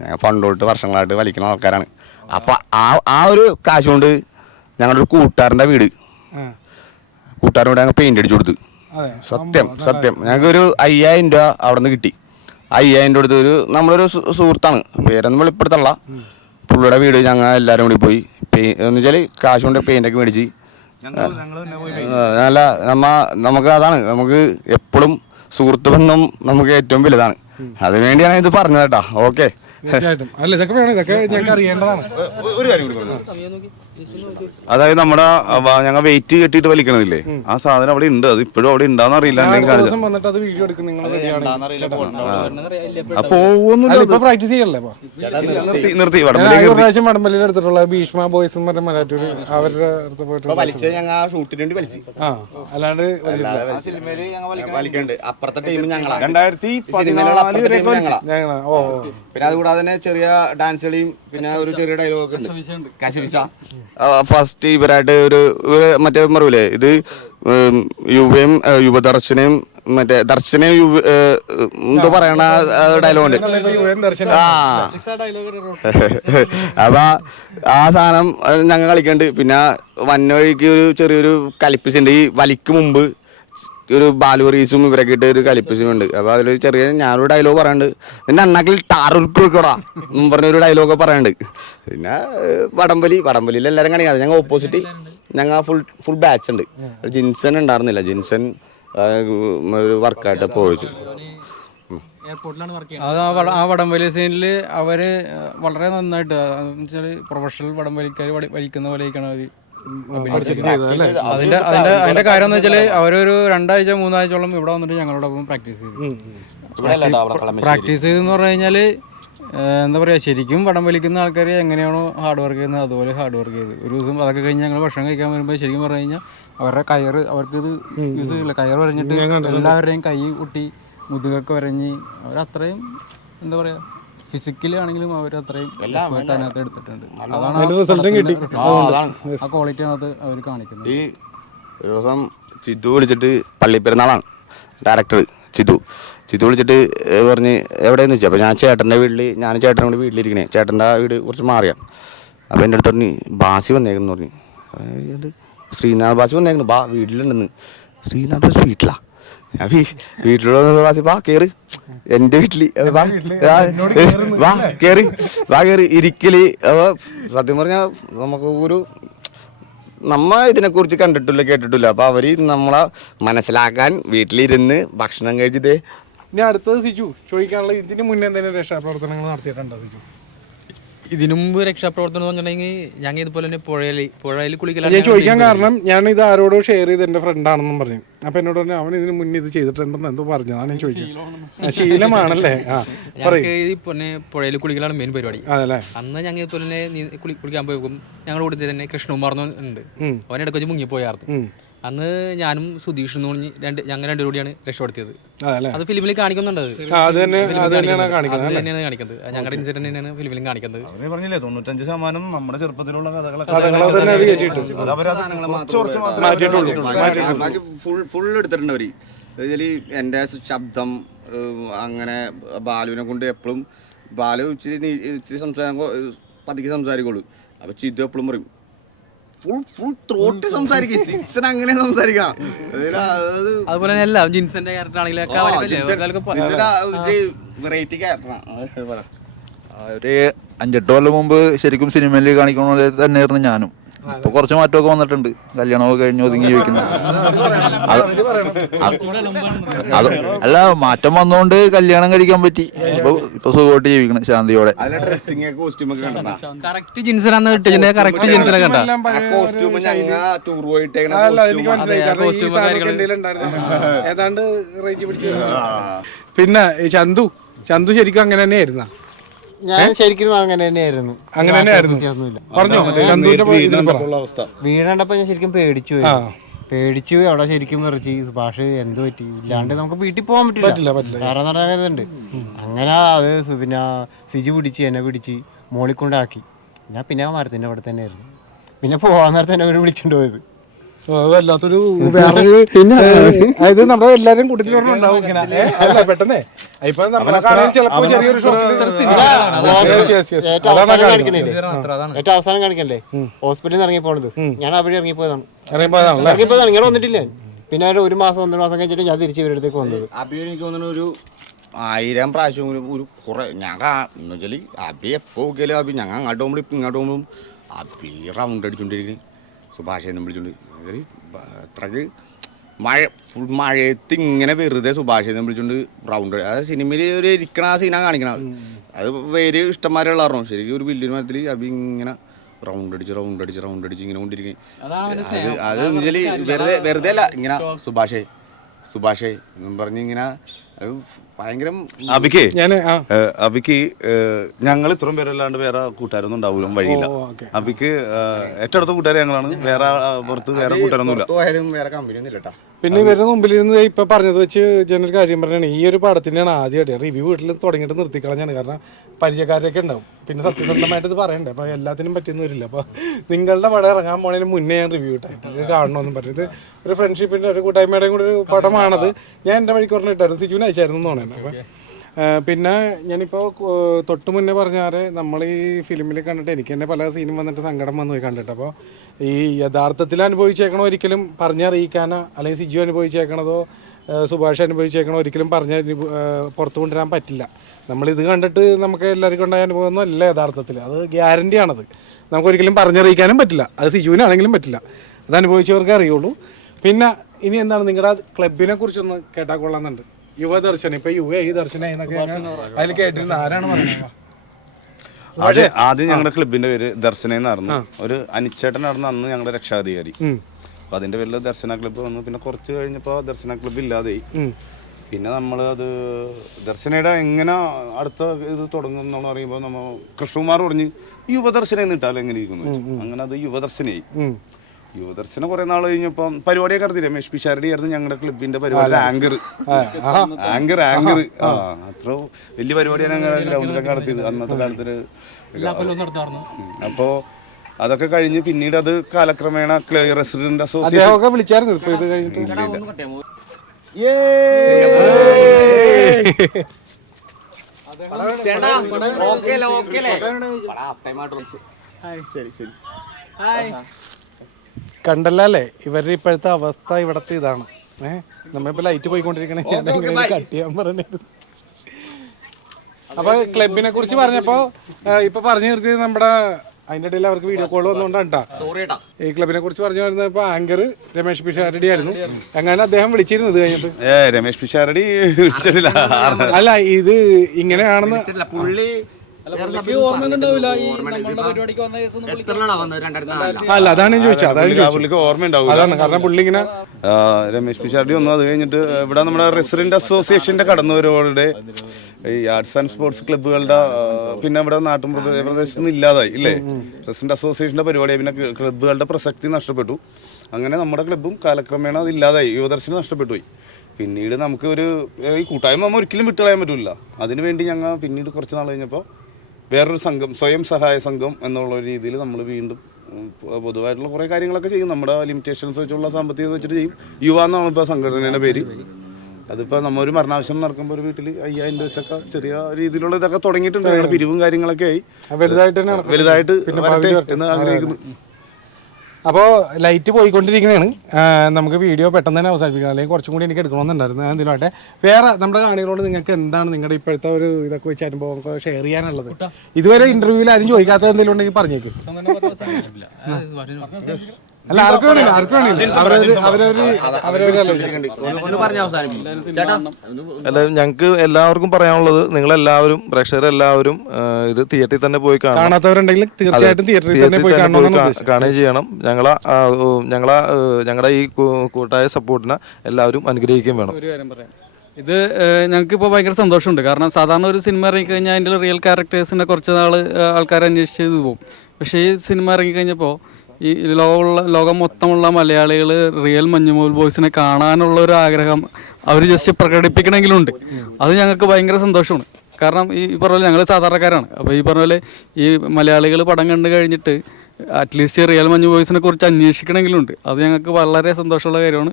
ഞങ്ങൾ പണ്ടോട്ട് വർഷങ്ങളായിട്ട് വലിക്കുന്ന ആൾക്കാരാണ്. അപ്പം ആ ഒരു കാശ് കൊണ്ട് ഞങ്ങളുടെ ഒരു കൂട്ടുകാരൻ്റെ കൂട്ടുകാരൻ ഞങ്ങൾ പെയിൻ്റ് അടിച്ചു കൊടുത്തു. സത്യം ഞങ്ങൾക്ക് ഒരു 5000 രൂപ അവിടെ നിന്ന് കിട്ടി. 5000 രൂപ എടുത്ത് നമ്മളൊരു സുഹൃത്താണ്, പേരൊന്നും വെളിപ്പെടുത്തല്ല. പുള്ളിയുടെ വീട് ഞങ്ങൾ എല്ലാവരും കൂടി പോയി എന്ന് വെച്ചാൽ കാശ് കൊണ്ട് പെയിൻ്റൊക്കെ മേടിച്ച് നല്ല നമുക്ക് അതാണ് നമുക്ക് എപ്പോഴും സുഹൃത്ത് ബന്ധം നമുക്ക് ഏറ്റവും വലുതാണ്. അതിനുവേണ്ടിയാണ് ഇത് പറഞ്ഞത് കേട്ടോ. ഓക്കെ അല്ല ഇതൊക്കെ വേണം, ഇതൊക്കെ ഞങ്ങൾക്ക് അറിയേണ്ടതാണ്. ഒരു കാര്യം കൂടി പറഞ്ഞു. അതായത് നമ്മുടെ ഞങ്ങൾ വെയിറ്റ് കെട്ടിയിട്ട് വലിക്കണതില്ലേ, ആ സാധനം അവിടെ ഉണ്ട്. അത് ഇപ്പോഴും അവിടെ ഉണ്ടാന്ന് അറിയില്ല. പ്രാക്ടീസ് ചെയ്യല്ലേ നിർത്തി വടംവലിയിൽ എടുത്തിട്ടുള്ള ഭീഷ്മ ബോയ്സ് എന്ന് പറഞ്ഞ മലയാറ്റൂര് അവരുടെ അടുത്ത് പോയിട്ട് അല്ലാണ്ട് അപ്പുറത്തെ ടീം ഞങ്ങളാണ്. 2014 പിന്നെ അതുകൂടാതെ തന്നെ ചെറിയ ഡാൻസ് കളിയും പിന്നെ ഒരു ചെറിയ ഡയലോഗ് ഉണ്ട്. ഫസ്റ്റ് ഇവരായിട്ട് ഒരു മറ്റേ പറയൂലേ ഇത് യുവദർശനയും മറ്റേ ദർശനയും എന്തോ പറയണ ഡയലോഗുണ്ട്. അപ്പൊ ആ സാധനം ഞങ്ങൾ കളിക്കണ്ട്. പിന്നെ വന്ന വഴിക്ക് ഒരു ചെറിയൊരു കലിപ്പിച്ചുണ്ട്. ഈ വലിക്ക് മുമ്പ് ഒരു ബാലുറീസും ഇവരൊക്കെ ഇട്ട് ഒരു കലിപ്പിച്ചുണ്ട്. അപ്പോൾ അതിലൊരു ചെറിയ ഞാനൊരു ഡയലോഗ് പറയാനുണ്ട്, നിന്റെ അണ്ണാക്കിൽ ടാറുക്ക് വെക്കോടാ എന്നും പറഞ്ഞൊരു ഡയലോഗ് പറയാനുണ്ട്. പിന്നെ വടംവലിയിൽ എല്ലാവരും കാണിക്കാതെ ഞങ്ങൾ ഓപ്പോസിറ്റ് ഞങ്ങൾ ഫുൾ ബാച്ച് ഉണ്ട്. ജിൻസൺ ഉണ്ടായിരുന്നില്ല, ജിൻസൺ ഒരു വർക്കായിട്ട് പോയിച്ചു. അത് ആ വടംവലി സീനിൽ അവർ വളരെ നന്നായിട്ട് വെച്ചാൽ പ്രൊഫഷണൽ വടംവലിക്കാർ വലിക്കുന്ന പോലെയൊക്കെയാണ് അവർ. അതിന്റെ കാര്യം എന്ന് വെച്ചാൽ അവരൊരു 2 ആഴ്ച 3 ആഴ്ചയോളം ഇവിടെ വന്നിട്ട് ഞങ്ങളോടൊപ്പം പ്രാക്ടീസ് ചെയ്തെന്ന് പറഞ്ഞു കഴിഞ്ഞാൽ എന്താ പറയുക, ശരിക്കും വടം വലിക്കുന്ന ആൾക്കാർ എങ്ങനെയാണോ ഹാർഡ് വർക്ക് ചെയ്യുന്നത് അതുപോലെ ഹാർഡ് വർക്ക് ചെയ്ത് ഒരു ദിവസം അതൊക്കെ കഴിഞ്ഞ് ഞങ്ങൾ ഭക്ഷണം കഴിക്കാൻ വരുമ്പോൾ ശരിക്കും പറഞ്ഞു കഴിഞ്ഞാൽ അവരുടെ കയറ് അവർക്കിത് യൂസ് ചെയ്യില്ല. കയറ് വരഞ്ഞിട്ട് എല്ലാവരുടെയും കൈ കുട്ടി മുതുകൊക്കെ വരഞ്ഞ് അവരത്രയും എന്താ പറയുക ഫിസിക്കലി ആണെങ്കിലും അവർ അത്രയും അതിനകത്ത് എടുത്തിട്ടുണ്ട്. അതാണ് ആ ക്വാളിറ്റി അതിനകത്ത് അവർ കാണിക്കുന്നത്. ഈ ഒരു ദിവസം ചിതു വിളിച്ചിട്ട് പള്ളിപ്പെരുന്നാളാണ് ഡയറക്ടർ ചിതു വിളിച്ചിട്ട് പറഞ്ഞ് എവിടെയെന്ന് വെച്ചാൽ അപ്പോൾ ഞാൻ ചേട്ടൻ്റെ വീട്ടിൽ ഞാനും ചേട്ടനും കൂടി വീട്ടിലിരിക്കണേ. ചേട്ടൻ്റെ വീട് കുറച്ച് മാറിയാണ്. അപ്പോൾ എൻ്റെ അടുത്ത് പറഞ്ഞ് ബാസി വന്നേക്കെന്ന് പറഞ്ഞു. ശ്രീനാഥ് ബാസി വന്നേക്കുന്നു, ബാ വീട്ടിലുണ്ടെന്ന്. ശ്രീനാഥ് ബാസി വീട്ടിലാണ് ഞാൻ വീട്ടിലുള്ള വാസി വാ കയറി എൻ്റെ വീട്ടില് വാ കയറി ഇരിക്കല്. അപ്പോൾ സത്യം പറഞ്ഞാൽ നമുക്ക് നമ്മ ഇതിനെക്കുറിച്ച് കണ്ടിട്ടില്ല കേട്ടിട്ടില്ല. അപ്പോൾ അവർ നമ്മളെ മനസ്സിലാക്കാൻ വീട്ടിലിരുന്ന് ഭക്ഷണം കഴിച്ചത്. ഇനി അടുത്തത് സിജു ചോദിക്കാനുള്ള, ഇതിന് മുന്നേ എന്തെങ്കിലും രക്ഷാപ്രവർത്തനങ്ങൾ നടത്തിയിട്ടുണ്ടോ സിജു? ഇതിനു മുമ്പ് രക്ഷാപ്രവർത്തനം എന്ന് പറഞ്ഞിട്ടുണ്ടെങ്കിൽ ഞങ്ങൾ ഇതുപോലെ തന്നെ പുഴയിൽ കുളിക്കലാണ്. ഞാൻ ചോദിക്കാൻ കാരണം ഞാൻ ഇത് ആരോടോ ഷെയർ ചെയ്ത് എൻ്റെ ഫ്രണ്ടാണെന്നും പറഞ്ഞു. അപ്പോൾ എന്നോട് പറഞ്ഞു അവൻ ഇതിന് മുന്നേ ഇത് ചെയ്തിട്ടുണ്ടെന്ന് എന്തോ പറഞ്ഞതാണ് ഞാൻ ചോദിക്കുന്നത്. ശീലമാണല്ലേ? ഞങ്ങൾക്ക് ഈ പിന്നെ പുഴയിൽ കുളിക്കലാണ് മെയിൻ പരിപാടി. അതല്ലേ? അന്ന് ഞങ്ങൾ ഇതുപോലെ തന്നെ കുളിക്കാൻ പോയപ്പോൾ ഞങ്ങളുടെ കൂട്ടത്തിൽ തന്നെ കൃഷ്ണകുമാർ ഉണ്ട്. അവൻ ഇടയ്ക്ക് വെച്ച് മുങ്ങിപ്പോയായിരുന്നു. അന്ന് ഞാനും സുധീഷ് എന്ന് പറഞ്ഞ് ഞങ്ങൾ രണ്ടുപേരും കൂടിയാണ് രക്ഷപ്പെടുത്തിയത്. അത് ഫിലിമിൽ കാണിക്കുന്നുണ്ട്. അത് തന്നെയാണ് കാണിക്കുന്നത്. ഞങ്ങളുടെ ഇൻസിഡന്റ് തന്നെയാണ് ഫിലിമിലും കാണിക്കുന്നത്. പറഞ്ഞില്ലേ 95% നമ്മുടെ ചെറുപ്പത്തിലുള്ള ഫുൾ എടുത്തിട്ടുണ്ട് അവര്. എൻ്റെ ശബ്ദം അങ്ങനെ ബാലുവിനെ കൊണ്ട് എപ്പോഴും ബാലു ഇച്ചിരി പതുക്കെ സംസാരിക്കുള്ളൂ. അപ്പൊ ചിതു എപ്പോഴും പറയും ഫുൾ ത്രോട്ട് സംസാരിക്കും. സിക്സൻ അങ്ങനെ സംസാരിക്കാം. അതുപോലെ തന്നെ എല്ലാം ജിൻസന്റെ ക്യാരക്ടർ ആണെങ്കിലും വെറൈറ്റി ക്യാരക്ടറാണ്. ഒരു 5-8 കൊല്ലം മുമ്പ് ശരിക്കും സിനിമയിൽ കാണിക്കുന്ന പോലെ തന്നെയായിരുന്നു ഞാനും. ഇപ്പൊ കുറച്ച് മാറ്റമൊക്കെ വന്നിട്ടുണ്ട്. കല്യാണമൊക്കെ കഴിഞ്ഞ് ഒതുങ്ങി ജീവിക്കുന്നു. അല്ല, മാറ്റം വന്നോണ്ട് കല്യാണം കഴിക്കാൻ പറ്റി. ഇപ്പൊ സുഖമായിട്ട് ജീവിക്കണം ശാന്തിയോടെ. കറക്റ്റ് ജിൻസനാന്ന് കിട്ടിയ കറക്റ്റ് ജിൻസനെ കണ്ട ഏതാണ്ട് പിന്നെ ചന്തു ശരിക്കും അങ്ങനെ തന്നെയായിരുന്ന? ഞാൻ ശരിക്കും അങ്ങനെ തന്നെയായിരുന്നു. വീണണ്ടപ്പോ ഞാൻ ശരിക്കും പേടിച്ചു പോയി. അവിടെ ശരിക്കും വിറച്ച് സുഭാഷ് എന്ത് പറ്റി, ഇല്ലാണ്ട് നമുക്ക് വീട്ടിൽ പോകാൻ പറ്റില്ല. വേറെ നടക്കുന്നുണ്ട്. അങ്ങനെ അത് പിന്നെ സിജു എന്നെ പിടിച്ച് മോളിൽ കൊണ്ടാക്കി. ഞാൻ പിന്നെ ആ മരത്തിന്റെ അവിടെ തന്നെ ആയിരുന്നു. പിന്നെ പോകാൻ നേരത്തെ എന്നെ അവര് വിളിച്ചിട്ട് പോയത്. വല്ലാത്തൊരു വേറൊരു അതായത് നമ്മുടെ എല്ലാരും കൂട്ടത്തിലുണ്ടാവും ഇങ്ങനെ. അല്ല പെട്ടെന്നേ ഇപ്പൊ ചിലപ്പോ ചെറിയൊരു ഏറ്റവും അവസാനം കാണിക്കണ്ടേ ഹോസ്പിറ്റലിൽ നിന്ന് ഇറങ്ങിപ്പോണത്. ഞാൻ അവിടെ ഇറങ്ങിപ്പോയതാണ്. ഇങ്ങനെ വന്നിട്ടില്ല. പിന്നെ ഒരു 1 മാസം 1.5 മാസം കഴിഞ്ഞിട്ട് ഞാൻ തിരിച്ച് ഇവരുടെ അടുത്തേക്ക് വന്നത്. അബി എനിക്ക് തോന്നുന്നു ഒരു 1000 പ്രാവശ്യം ഒരു കുറെ എന്ന് വെച്ചാൽ അബി എപ്പോ നോക്കിയാലും അബി ഞങ്ങൾ അങ്ങോട്ട് പോകുമ്പോൾ ഇങ്ങോട്ട് പോകുമ്പോഴും അബി റൗണ്ട് അടിച്ചോണ്ടിരിക്കണേ. സുഭാഷേന്നും വിളിച്ചോണ്ട് അത്രക്ക് ഫുൾ മഴയത്ത് ഇങ്ങനെ വെറുതെ സുഭാഷേന്നും വിളിച്ചോണ്ട് റൗണ്ട്. അതായത് സിനിമയിൽ ഒരു ഇരിക്കണ ആ സീനാണ് കാണിക്കണത്. അത് വേറെ ഇഷ്ടംമാരുള്ളായിരുന്നു. ശരിക്കും ഒരു വലിയൊരു മരത്തിൽ അബി ഇങ്ങനെ റൗണ്ട് അടിച്ച് ഇങ്ങനെ കൊണ്ടിരിക്കും. അത് വെറുതെ അല്ല ഇങ്ങനെ സുഭാഷേ എന്നും പറഞ്ഞ് ഇങ്ങനെ ഭയങ്കര. അബിക്ക് ഞങ്ങൾ ഇത്രയും പേരല്ലാണ്ട് വേറെ കൂട്ടുകാരൊന്നും ഉണ്ടാവില്ല, വഴിയില്ല. അബിക്ക് ഏറ്റവും അടുത്ത കൂട്ടുകാർ ഞങ്ങളാണ്. വേറെ പുറത്ത് വേറെ കൂട്ടുകാരൊന്നുമില്ല. വേറെ കമ്പനിയൊന്നും ഇല്ല. പിന്നെ ഇവരുടെ മുമ്പിലിരുന്ന് ഇപ്പൊ പറഞ്ഞത് വെച്ച് ഞാനൊരു കാര്യം പറഞ്ഞാണ്. ഈ ഒരു പടത്തിൻ്റെയാണ് ആദ്യമായിട്ട് റിവ്യൂ വീട്ടിൽ തുടങ്ങിയിട്ട് നിർത്തിക്കളഞ്ഞാണ്. കാരണം പരിചയക്കാരൊക്കെ ഉണ്ടാവും. പിന്നെ സത്യസന്ധമായിട്ട് ഇത് പറയണ്ടേ. അപ്പൊ എല്ലാത്തിനും പറ്റിയെന്ന് വരില്ല. അപ്പൊ നിങ്ങളുടെ പടം ഇറങ്ങാൻ പോണതിന് മുന്നേ ഞാൻ റിവ്യൂ ഇട്ടായിട്ട് ഇത് കാണണമെന്നും പറഞ്ഞത് ഒരു ഫ്രണ്ട്ഷിപ്പിന്റെ ഒരു കൂട്ടായ്മയുടെയും കൂടെ ഒരു പടമാണത്. ഞാൻ എൻ്റെ വഴിക്ക് പറഞ്ഞിട്ടായിരുന്നു. സിജുവിന് അയച്ചായിരുന്നു എന്ന് തോന്നുന്നത്. അപ്പം പിന്നെ ഞാനിപ്പോൾ തൊട്ട് മുന്നേ പറഞ്ഞാൽ നമ്മൾ ഈ ഫിലിമിൽ കണ്ടിട്ട് എനിക്ക് തന്നെ പല സീനും വന്നിട്ട് സങ്കടം വന്നു പോയി കണ്ടിട്ട്. അപ്പോൾ ഈ യഥാർത്ഥത്തിൽ അനുഭവിച്ചേക്കണോ ഒരിക്കലും പറഞ്ഞറിയിക്കാനോ അല്ലെങ്കിൽ സിജു അനുഭവിച്ചേക്കണതോ സുഭാഷ് അനുഭവിച്ചേക്കണോ ഒരിക്കലും പുറത്തു കൊണ്ടുവരാൻ പറ്റില്ല. നമ്മളിത് കണ്ടിട്ട് നമുക്ക് എല്ലാവർക്കും ഉണ്ടായ അനുഭവമൊന്നും അല്ല യഥാർത്ഥത്തിൽ. അത് ഗ്യാരണ്ടിയാണത്. നമുക്കൊരിക്കലും പറഞ്ഞറിയിക്കാനും പറ്റില്ല. അത് സിജുവിനാണെങ്കിലും പറ്റില്ല. അത് അനുഭവിച്ചവർക്ക് അറിയുള്ളൂ. പിന്നെ ഇനി എന്താണ് നിങ്ങളുടെ ക്ലബിനെ കുറിച്ചൊന്ന് കേട്ടാൽ കൊള്ളാമെന്നുണ്ട്. യുവദർശൻ ഇപ്പൊ ഈ ദർശനായി അതിൽ കേട്ടിരുന്ന ആരാണ് പറയുന്നത്? ആദ്യം ഞങ്ങളുടെ ക്ലബിന്റെ പേര് ദർശനെന്നായിരുന്നു. ഒരു അനിച്ചേട്ടനായിരുന്നു അന്ന് ഞങ്ങളുടെ രക്ഷാധികാരി. അപ്പൊ അതിന്റെ പേരിൽ ദർശന ക്ലബ്ബ് വന്നു. പിന്നെ കുറച്ച് കഴിഞ്ഞപ്പോ ദർശന ക്ലബ്ബ് ഇല്ലാതെയായി. പിന്നെ നമ്മൾ അത് ദർശനയുടെ എങ്ങനെ അടുത്ത ഇത് തുടങ്ങും എന്ന് പറയുമ്പോൾ നമ്മൾ കൃഷ്ണകുമാർ പറഞ്ഞ് യുവദർശന എന്നിട്ടാലും എങ്ങനെ ഇരിക്കുന്നു. അങ്ങനെ അത് യുവദർശനായി. യുവദർശന കുറെ നാൾ കഴിഞ്ഞപ്പം പരിപാടിയൊക്കെ നടത്തി. രമേഷ് പിഷാരടി ആയിരുന്നു ഞങ്ങളുടെ ക്ലബിന്റെ പരിപാടി ആങ്കർ. അത്ര വലിയ പരിപാടിയാണ് ഞങ്ങളുടെ ഗ്രൗണ്ടിലൊക്കെ നടത്തിയത് അന്നത്തെ കാലത്തൊരു. അപ്പോ അതൊക്കെ കഴിഞ്ഞ് പിന്നീട് അത് കാലക്രമേണ റെസിഡന്റ് അസോസിയേഷൻ വിളിച്ചായിരുന്നു. കണ്ടല്ലേ ഇവരുടെ ഇപ്പോഴത്തെ അവസ്ഥ. ഇവിടത്തെ ഇതാണ്. നമ്മളിപ്പോൾ ലൈറ്റ് പോയിക്കൊണ്ടിരിക്കണേ കട്ട് ചെയ്യാൻ പറഞ്ഞിരുന്നു. അപ്പോൾ ക്ലബിനെ കുറിച്ച് പറഞ്ഞപ്പോൾ ഇപ്പോൾ പറഞ്ഞു നിർത്തിയത് നമ്മുടെ അതിൻ്റെ ഇടയിൽ അവർക്ക് വീഡിയോ കോൾ വന്നുകൊണ്ടാണ് കേട്ടോ. ഈ ക്ലബിനെ കുറിച്ച് പറഞ്ഞു വരുന്നത് ഇപ്പോൾ ആങ്കർ രമേഷ് പിഷാരടി ആയിരുന്നു. അങ്ങനെ അദ്ദേഹം വിളിച്ചിരുന്നത് കഴിഞ്ഞിട്ട് രമേഷ് പിഷാരടി അല്ല ഇത് ഇങ്ങനെയാണെന്ന് പുള്ളി അല്ല അതാണ് ഞാൻ ചോദിച്ചത്. പുള്ളിക്ക് ഓർമ്മയുണ്ടാവും. അതാണ് കാരണം പുള്ളി ഇങ്ങനെ രമേഷ് പിഷാരടി വന്നു. അത് കഴിഞ്ഞിട്ട് ഇവിടെ നമ്മുടെ റെസിഡന്റ് അസോസിയേഷന്റെ കടന്നുവരവോടെ ഈ ആർട്സ് ആൻഡ് സ്പോർട്സ് ക്ലബ്ബുകളുടെ പിന്നെ ഇവിടെ നാട്ടും പ്രദേശത്ത് നിന്ന് ഇല്ലാതായി ഇല്ലേ. റെസിഡന്റ് അസോസിയേഷന്റെ പരിപാടി പിന്നെ ക്ലബ്ബുകളുടെ പ്രസക്തി നഷ്ടപ്പെട്ടു. അങ്ങനെ നമ്മുടെ ക്ലബ്ബും കാലക്രമേണ അത് ഇല്ലാതായി, യുവദർശനം നഷ്ടപ്പെട്ടു പോയി. പിന്നീട് നമുക്ക് ഈ കൂട്ടായ്മ നമ്മൾ ഒരിക്കലും വിട്ടുകളയാൻ പറ്റില്ല. അതിനുവേണ്ടി ഞങ്ങൾ പിന്നീട് കുറച്ച് നാൾ കഴിഞ്ഞപ്പോൾ വേറൊരു സംഘം, സ്വയം സഹായ സംഘം എന്നുള്ള രീതിയിൽ നമ്മൾ വീണ്ടും പൊതുവായിട്ടുള്ള കുറേ കാര്യങ്ങളൊക്കെ ചെയ്യും. നമ്മുടെ ലിമിറ്റേഷൻസ് വെച്ചുള്ള സാമ്പത്തികം വെച്ചിട്ട് ചെയ്യും. യുവ എന്നാണ് ഇപ്പോൾ സംഘടനയുടെ പേര്. അതിപ്പോൾ നമ്മൊരു മരണാവശ്യം നടക്കുമ്പോൾ ഒരു വീട്ടിൽ 5000 രൂപ വെച്ചൊക്കെ ചെറിയ രീതിയിലുള്ള ഇതൊക്കെ തുടങ്ങിയിട്ടുണ്ട്. ഞങ്ങളുടെ പിരിവും കാര്യങ്ങളൊക്കെ ആയി വലുതായിട്ട് എന്ന് ആഗ്രഹിക്കുന്നു. അപ്പോൾ ലൈറ്റ് പോയിക്കൊണ്ടിരിക്കുന്നതാണ്. നമുക്ക് വീഡിയോ പെട്ടെന്ന് തന്നെ അവസാനിപ്പിക്കണം, അല്ലെങ്കിൽ കുറച്ചും കൂടി എനിക്ക് എടുക്കണമെന്നുണ്ടായിരുന്നു. ഞാൻ എന്തിനാട്ടെ വേറെ നമ്മുടെ കാണികളോട് നിങ്ങൾക്ക് എന്താണ് നിങ്ങളുടെ ഇപ്പോഴത്തെ ഒരു ഇതൊക്കെ വെച്ച് അനുഭവം ഷെയർ ചെയ്യാനുള്ളത്? ഇതുവരെ ഇന്റർവ്യൂവിൽ ആരും ചോദിക്കാത്ത എന്തെങ്കിലും ഉണ്ടെങ്കിൽ പറഞ്ഞേക്ക്. അല്ല ആർക്കും വേണില്ല, അല്ല ഞങ്ങൾക്ക് എല്ലാവർക്കും പറയാനുള്ളത്, നിങ്ങളെല്ലാവരും പ്രേക്ഷകരെല്ലാവരും ഇത് തിയേറ്ററിൽ തന്നെ പോയി കാണാത്തവരുണ്ടെങ്കിൽ തീർച്ചയായിട്ടും തിയേറ്ററിൽ തന്നെ പോയി കാണുകയും ചെയ്യണം. ഞങ്ങളുടെ ഈ കൂട്ടായ സപ്പോർട്ടിനെ എല്ലാവരും അനുഗ്രഹിക്കുകയും വേണം. ഒരു കാര്യം പറയാം, ഇത് ഞങ്ങൾക്കിപ്പോൾ ഭയങ്കര സന്തോഷമുണ്ട്. കാരണം സാധാരണ ഒരു സിനിമ ഇറങ്ങിക്കഴിഞ്ഞാൽ അതിൻ്റെ റിയൽ ക്യാരക്ടേഴ്സിനെ കുറച്ച് നാൾ ആൾക്കാർ അന്വേഷിച്ച് ചെയ്ത് പോകും. പക്ഷേ ഈ സിനിമ ഇറങ്ങിക്കഴിഞ്ഞപ്പോൾ ഈ ലോകം മൊത്തമുള്ള മലയാളികൾ റിയൽ മഞ്ഞുമൂൽ ബോയ്സിനെ കാണാനുള്ള ഒരു ആഗ്രഹം അവർ ജസ്റ്റ് പ്രകടിപ്പിക്കണമെങ്കിലുണ്ട്. അത് ഞങ്ങൾക്ക് ഭയങ്കര സന്തോഷമാണ്. കാരണം ഈ പറഞ്ഞ പോലെ ഞങ്ങൾ സാധാരണക്കാരാണ്. അപ്പോൾ ഈ പറഞ്ഞ പോലെ ഈ മലയാളികൾ പടം കണ്ടു കഴിഞ്ഞിട്ട് അറ്റ്ലീസ്റ്റ് റിയൽ മഞ്ഞു ബോയ്സിനെ കുറിച്ച് അന്വേഷിക്കണമെങ്കിലുണ്ട്. അത് ഞങ്ങൾക്ക് വളരെ സന്തോഷമുള്ള കാര്യമാണ്.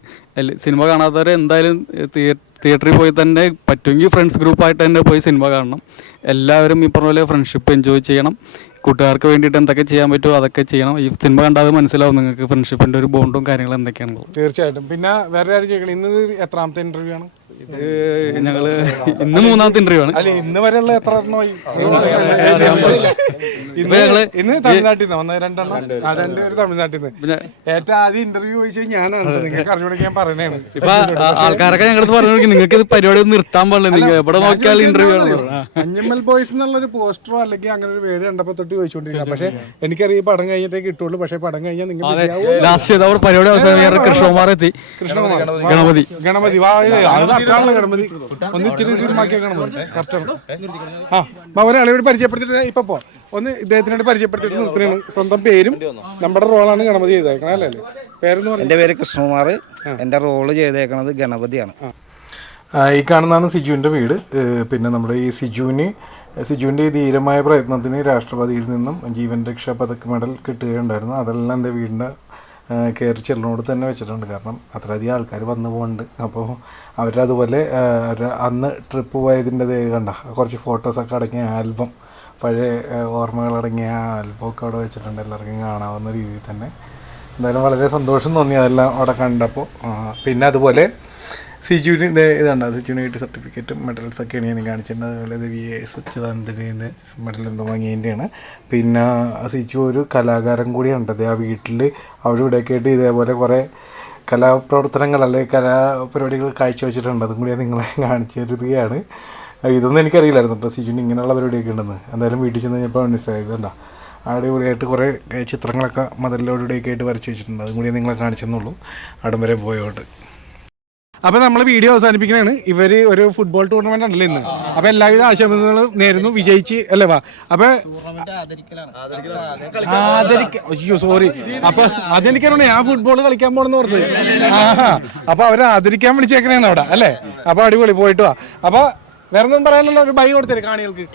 സിനിമ കാണാത്തവരെ എന്തായാലും തിയേറ്ററിൽ പോയി തന്നെ പറ്റുമെങ്കിൽ ഫ്രണ്ട്സ് ഗ്രൂപ്പായിട്ട് തന്നെ പോയി സിനിമ കാണണം. എല്ലാവരും ഈ പറഞ്ഞ പോലെ ഫ്രണ്ട്ഷിപ്പ് എൻജോയ് ചെയ്യണം. കൂട്ടുകാർക്ക് വേണ്ടിയിട്ട് എന്തൊക്കെ ചെയ്യാൻ പറ്റുമോ അതൊക്കെ ചെയ്യണം. ഈ സിനിമ കണ്ടാൽ മനസ്സിലാവും നിങ്ങൾക്ക് ഫ്രണ്ട്ഷിപ്പിൻ്റെ ഒരു ബോണ്ടും കാര്യങ്ങളും എന്തൊക്കെയാണെന്നുള്ളത്. തീർച്ചയായിട്ടും. പിന്നെ വേറെ കാര്യം ചോദിക്കണം, ഇന്ന് എത്രാമത്തെ ഇന്റർവ്യൂ ആണ്? ഇത് ഞങ്ങൾ ഇന്ന് 3ാമത്തെ ഇന്റർവ്യൂ ആണ്. അല്ല ഇന്ന് വരെയുള്ള എത്ര എണ്ണമായി? ഇന്ന് തമിഴ്നാട്ടിൽ നിന്ന് വന്ന രണ്ടുപേര് തമിഴ്നാട്ടിൽ നിന്ന്. ഏറ്റവും ആദ്യം ഇന്റർവ്യൂ ചോദിച്ചാൽ ഞാനാണ്. നിങ്ങൾക്ക് അറിഞ്ഞൂടെ ഞാൻ പറയണേണ്. ഇപ്പൊ ആൾക്കാരൊക്കെ ഞങ്ങളുടെ പറഞ്ഞു നിങ്ങൾക്ക് ഇത് പരിപാടി നിർത്താൻ പാടില്ല, നിങ്ങൾ എവിടെ നോക്കിയാൽ ഇന്റർവ്യൂ ആണ്. മഞ്ഞമ്മൽ ബോയ്സ് എന്നുള്ളൊരു പോസ്റ്ററോ അല്ലെങ്കിൽ അങ്ങനെ ഒരു പേര് കണ്ടപ്പോൾ തൊട്ട് ചോദിച്ചുകൊണ്ടിരിക്കുക. പക്ഷെ എനിക്കറിയാം ഈ പടം കഴിഞ്ഞിട്ടേ കിട്ടുള്ളൂ. പക്ഷെ പടം കഴിഞ്ഞാൽ നിങ്ങൾ ലാസ്റ്റ് പരിപാടി അവസാനം കൃഷ്ണകുമാർ എത്തി. ഗണപതി ഗണപതി ഗണപതി ഒന്ന് ഇച്ചിരി സിനിമാക്കിയ ഗണപതി ഒരാളെ പരിചയപ്പെടുത്തിട്ട് ഇപ്പൊ ഒന്ന് ഇദ്ദേഹത്തിനോട് പരിചയപ്പെടുത്തിട്ട് നിർത്തുകയാണ്. സ്വന്തം പേരും നമ്മുടെ റോളാണ് ഗണപതി ചെയ്തേക്കണം അല്ലേ? പേരെന്ന് പറഞ്ഞു. എൻ്റെ പേര് കൃഷ്ണകുമാർ. എൻ്റെ റോള് ചെയ്തേക്കണത് ഗണപതിയാണ്. ഈ കാണുന്നതാണ് സിജുവിൻ്റെ വീട്. പിന്നെ നമ്മുടെ ഈ സിജുവിൻ്റെ ഈ ധീരമായ പ്രയത്നത്തിന് രാഷ്ട്രപതിയിൽ നിന്നും ജീവൻ രക്ഷാ പതക് മെഡൽ കിട്ടുകയുണ്ടായിരുന്നു. അതെല്ലാം എൻ്റെ വീടിൻ്റെ കയറി ചെല്ലിനോട് തന്നെ വെച്ചിട്ടുണ്ട്. കാരണം അത്രയധികം ആൾക്കാർ വന്നു പോകുന്നുണ്ട്. അപ്പോൾ അവരതുപോലെ അന്ന് ട്രിപ്പ് പോയതിൻ്റെ കണ്ട കുറച്ച് ഫോട്ടോസൊക്കെ അടങ്ങിയ ആൽബം, പഴയ ഓർമ്മകളടങ്ങിയ ആൽബമൊക്കെ അവിടെ വെച്ചിട്ടുണ്ട്. എല്ലാവർക്കും കാണാവുന്ന രീതിയിൽ തന്നെ. എന്തായാലും വളരെ സന്തോഷം തോന്നി അതെല്ലാം അവിടെ കണ്ടപ്പോൾ. പിന്നെ അതുപോലെ സിജുവിന് ഇതുണ്ട്, സിജുവിന് കിട്ടിയ സർട്ടിഫിക്കറ്റും മെഡൽസൊക്കെയാണ് ഞാൻ കാണിച്ചിട്ടുണ്ട്. അതുപോലെ ഇത് VS അച്യുതാനന്ദന് മെഡൽ എന്തോ വാങ്ങിയതിൻ്റെയാണ്. പിന്നെ സിജു ഒരു കലാകാരൻ കൂടിയാണ്. ആ വീട്ടിൽ അവിടെ ഇവിടെയൊക്കെ ആയിട്ട് ഇതേപോലെ കുറേ കലാപ്രവർത്തനങ്ങൾ അല്ലെങ്കിൽ കലാപരിപാടികൾ കാഴ്ചവെച്ചിട്ടുണ്ട്. അതും കൂടി നിങ്ങളെ കാണിച്ചു തരികയാണ്. ഇതൊന്നും എനിക്കറിയില്ലായിരുന്നു കേട്ടോ സിജുവിന് ഇങ്ങനെയുള്ള പരിപാടിയൊക്കെ ഉണ്ടെന്ന്. എന്തായാലും വീട്ടിൽ ചെന്ന് കഴിഞ്ഞപ്പോൾ മനസ്സിലായത് കണ്ടോ. അടിപൊളിയായിട്ട് കുറേ ചിത്രങ്ങളൊക്കെ മതിലിലൂടെയൊക്കെ ആയിട്ട് വരച്ച് വെച്ചിട്ടുണ്ട്. അതും കൂടി നിങ്ങളെ കാണിച്ചെന്നുള്ളൂ അവിടം വരെ പോയോട്ട്. അപ്പോൾ നമ്മൾ വീഡിയോ അവസാനിപ്പിക്കുന്നതാണ്. ഇവർ ഒരു ഫുട്ബോൾ ടൂർണമെന്റ് ഉണ്ടല്ലോ ഇന്ന്. അപ്പോൾ എല്ലാവിധ ആശംസകളും നേരുന്നു. വിജയിച്ച് അല്ലേ വാ. അപ്പോൾ അയ്യോ സോറി. അപ്പോൾ അതെനിക്കറിയണേ ഞാൻ ഫുട്ബോൾ കളിക്കാൻ പോകണമെന്ന് പറഞ്ഞത്. അപ്പോൾ അവരെ ആദരിക്കാൻ വിളിച്ചേക്കണേണ് അവിടെ അല്ലേ. അപ്പോൾ അടിപൊളി പോയിട്ട് വാ. അപ്പോൾ വേറെ ഒന്നും പറയാനല്ലോ, ഒരു ബൈ കൊടുത്തേ കാണികൾക്ക്.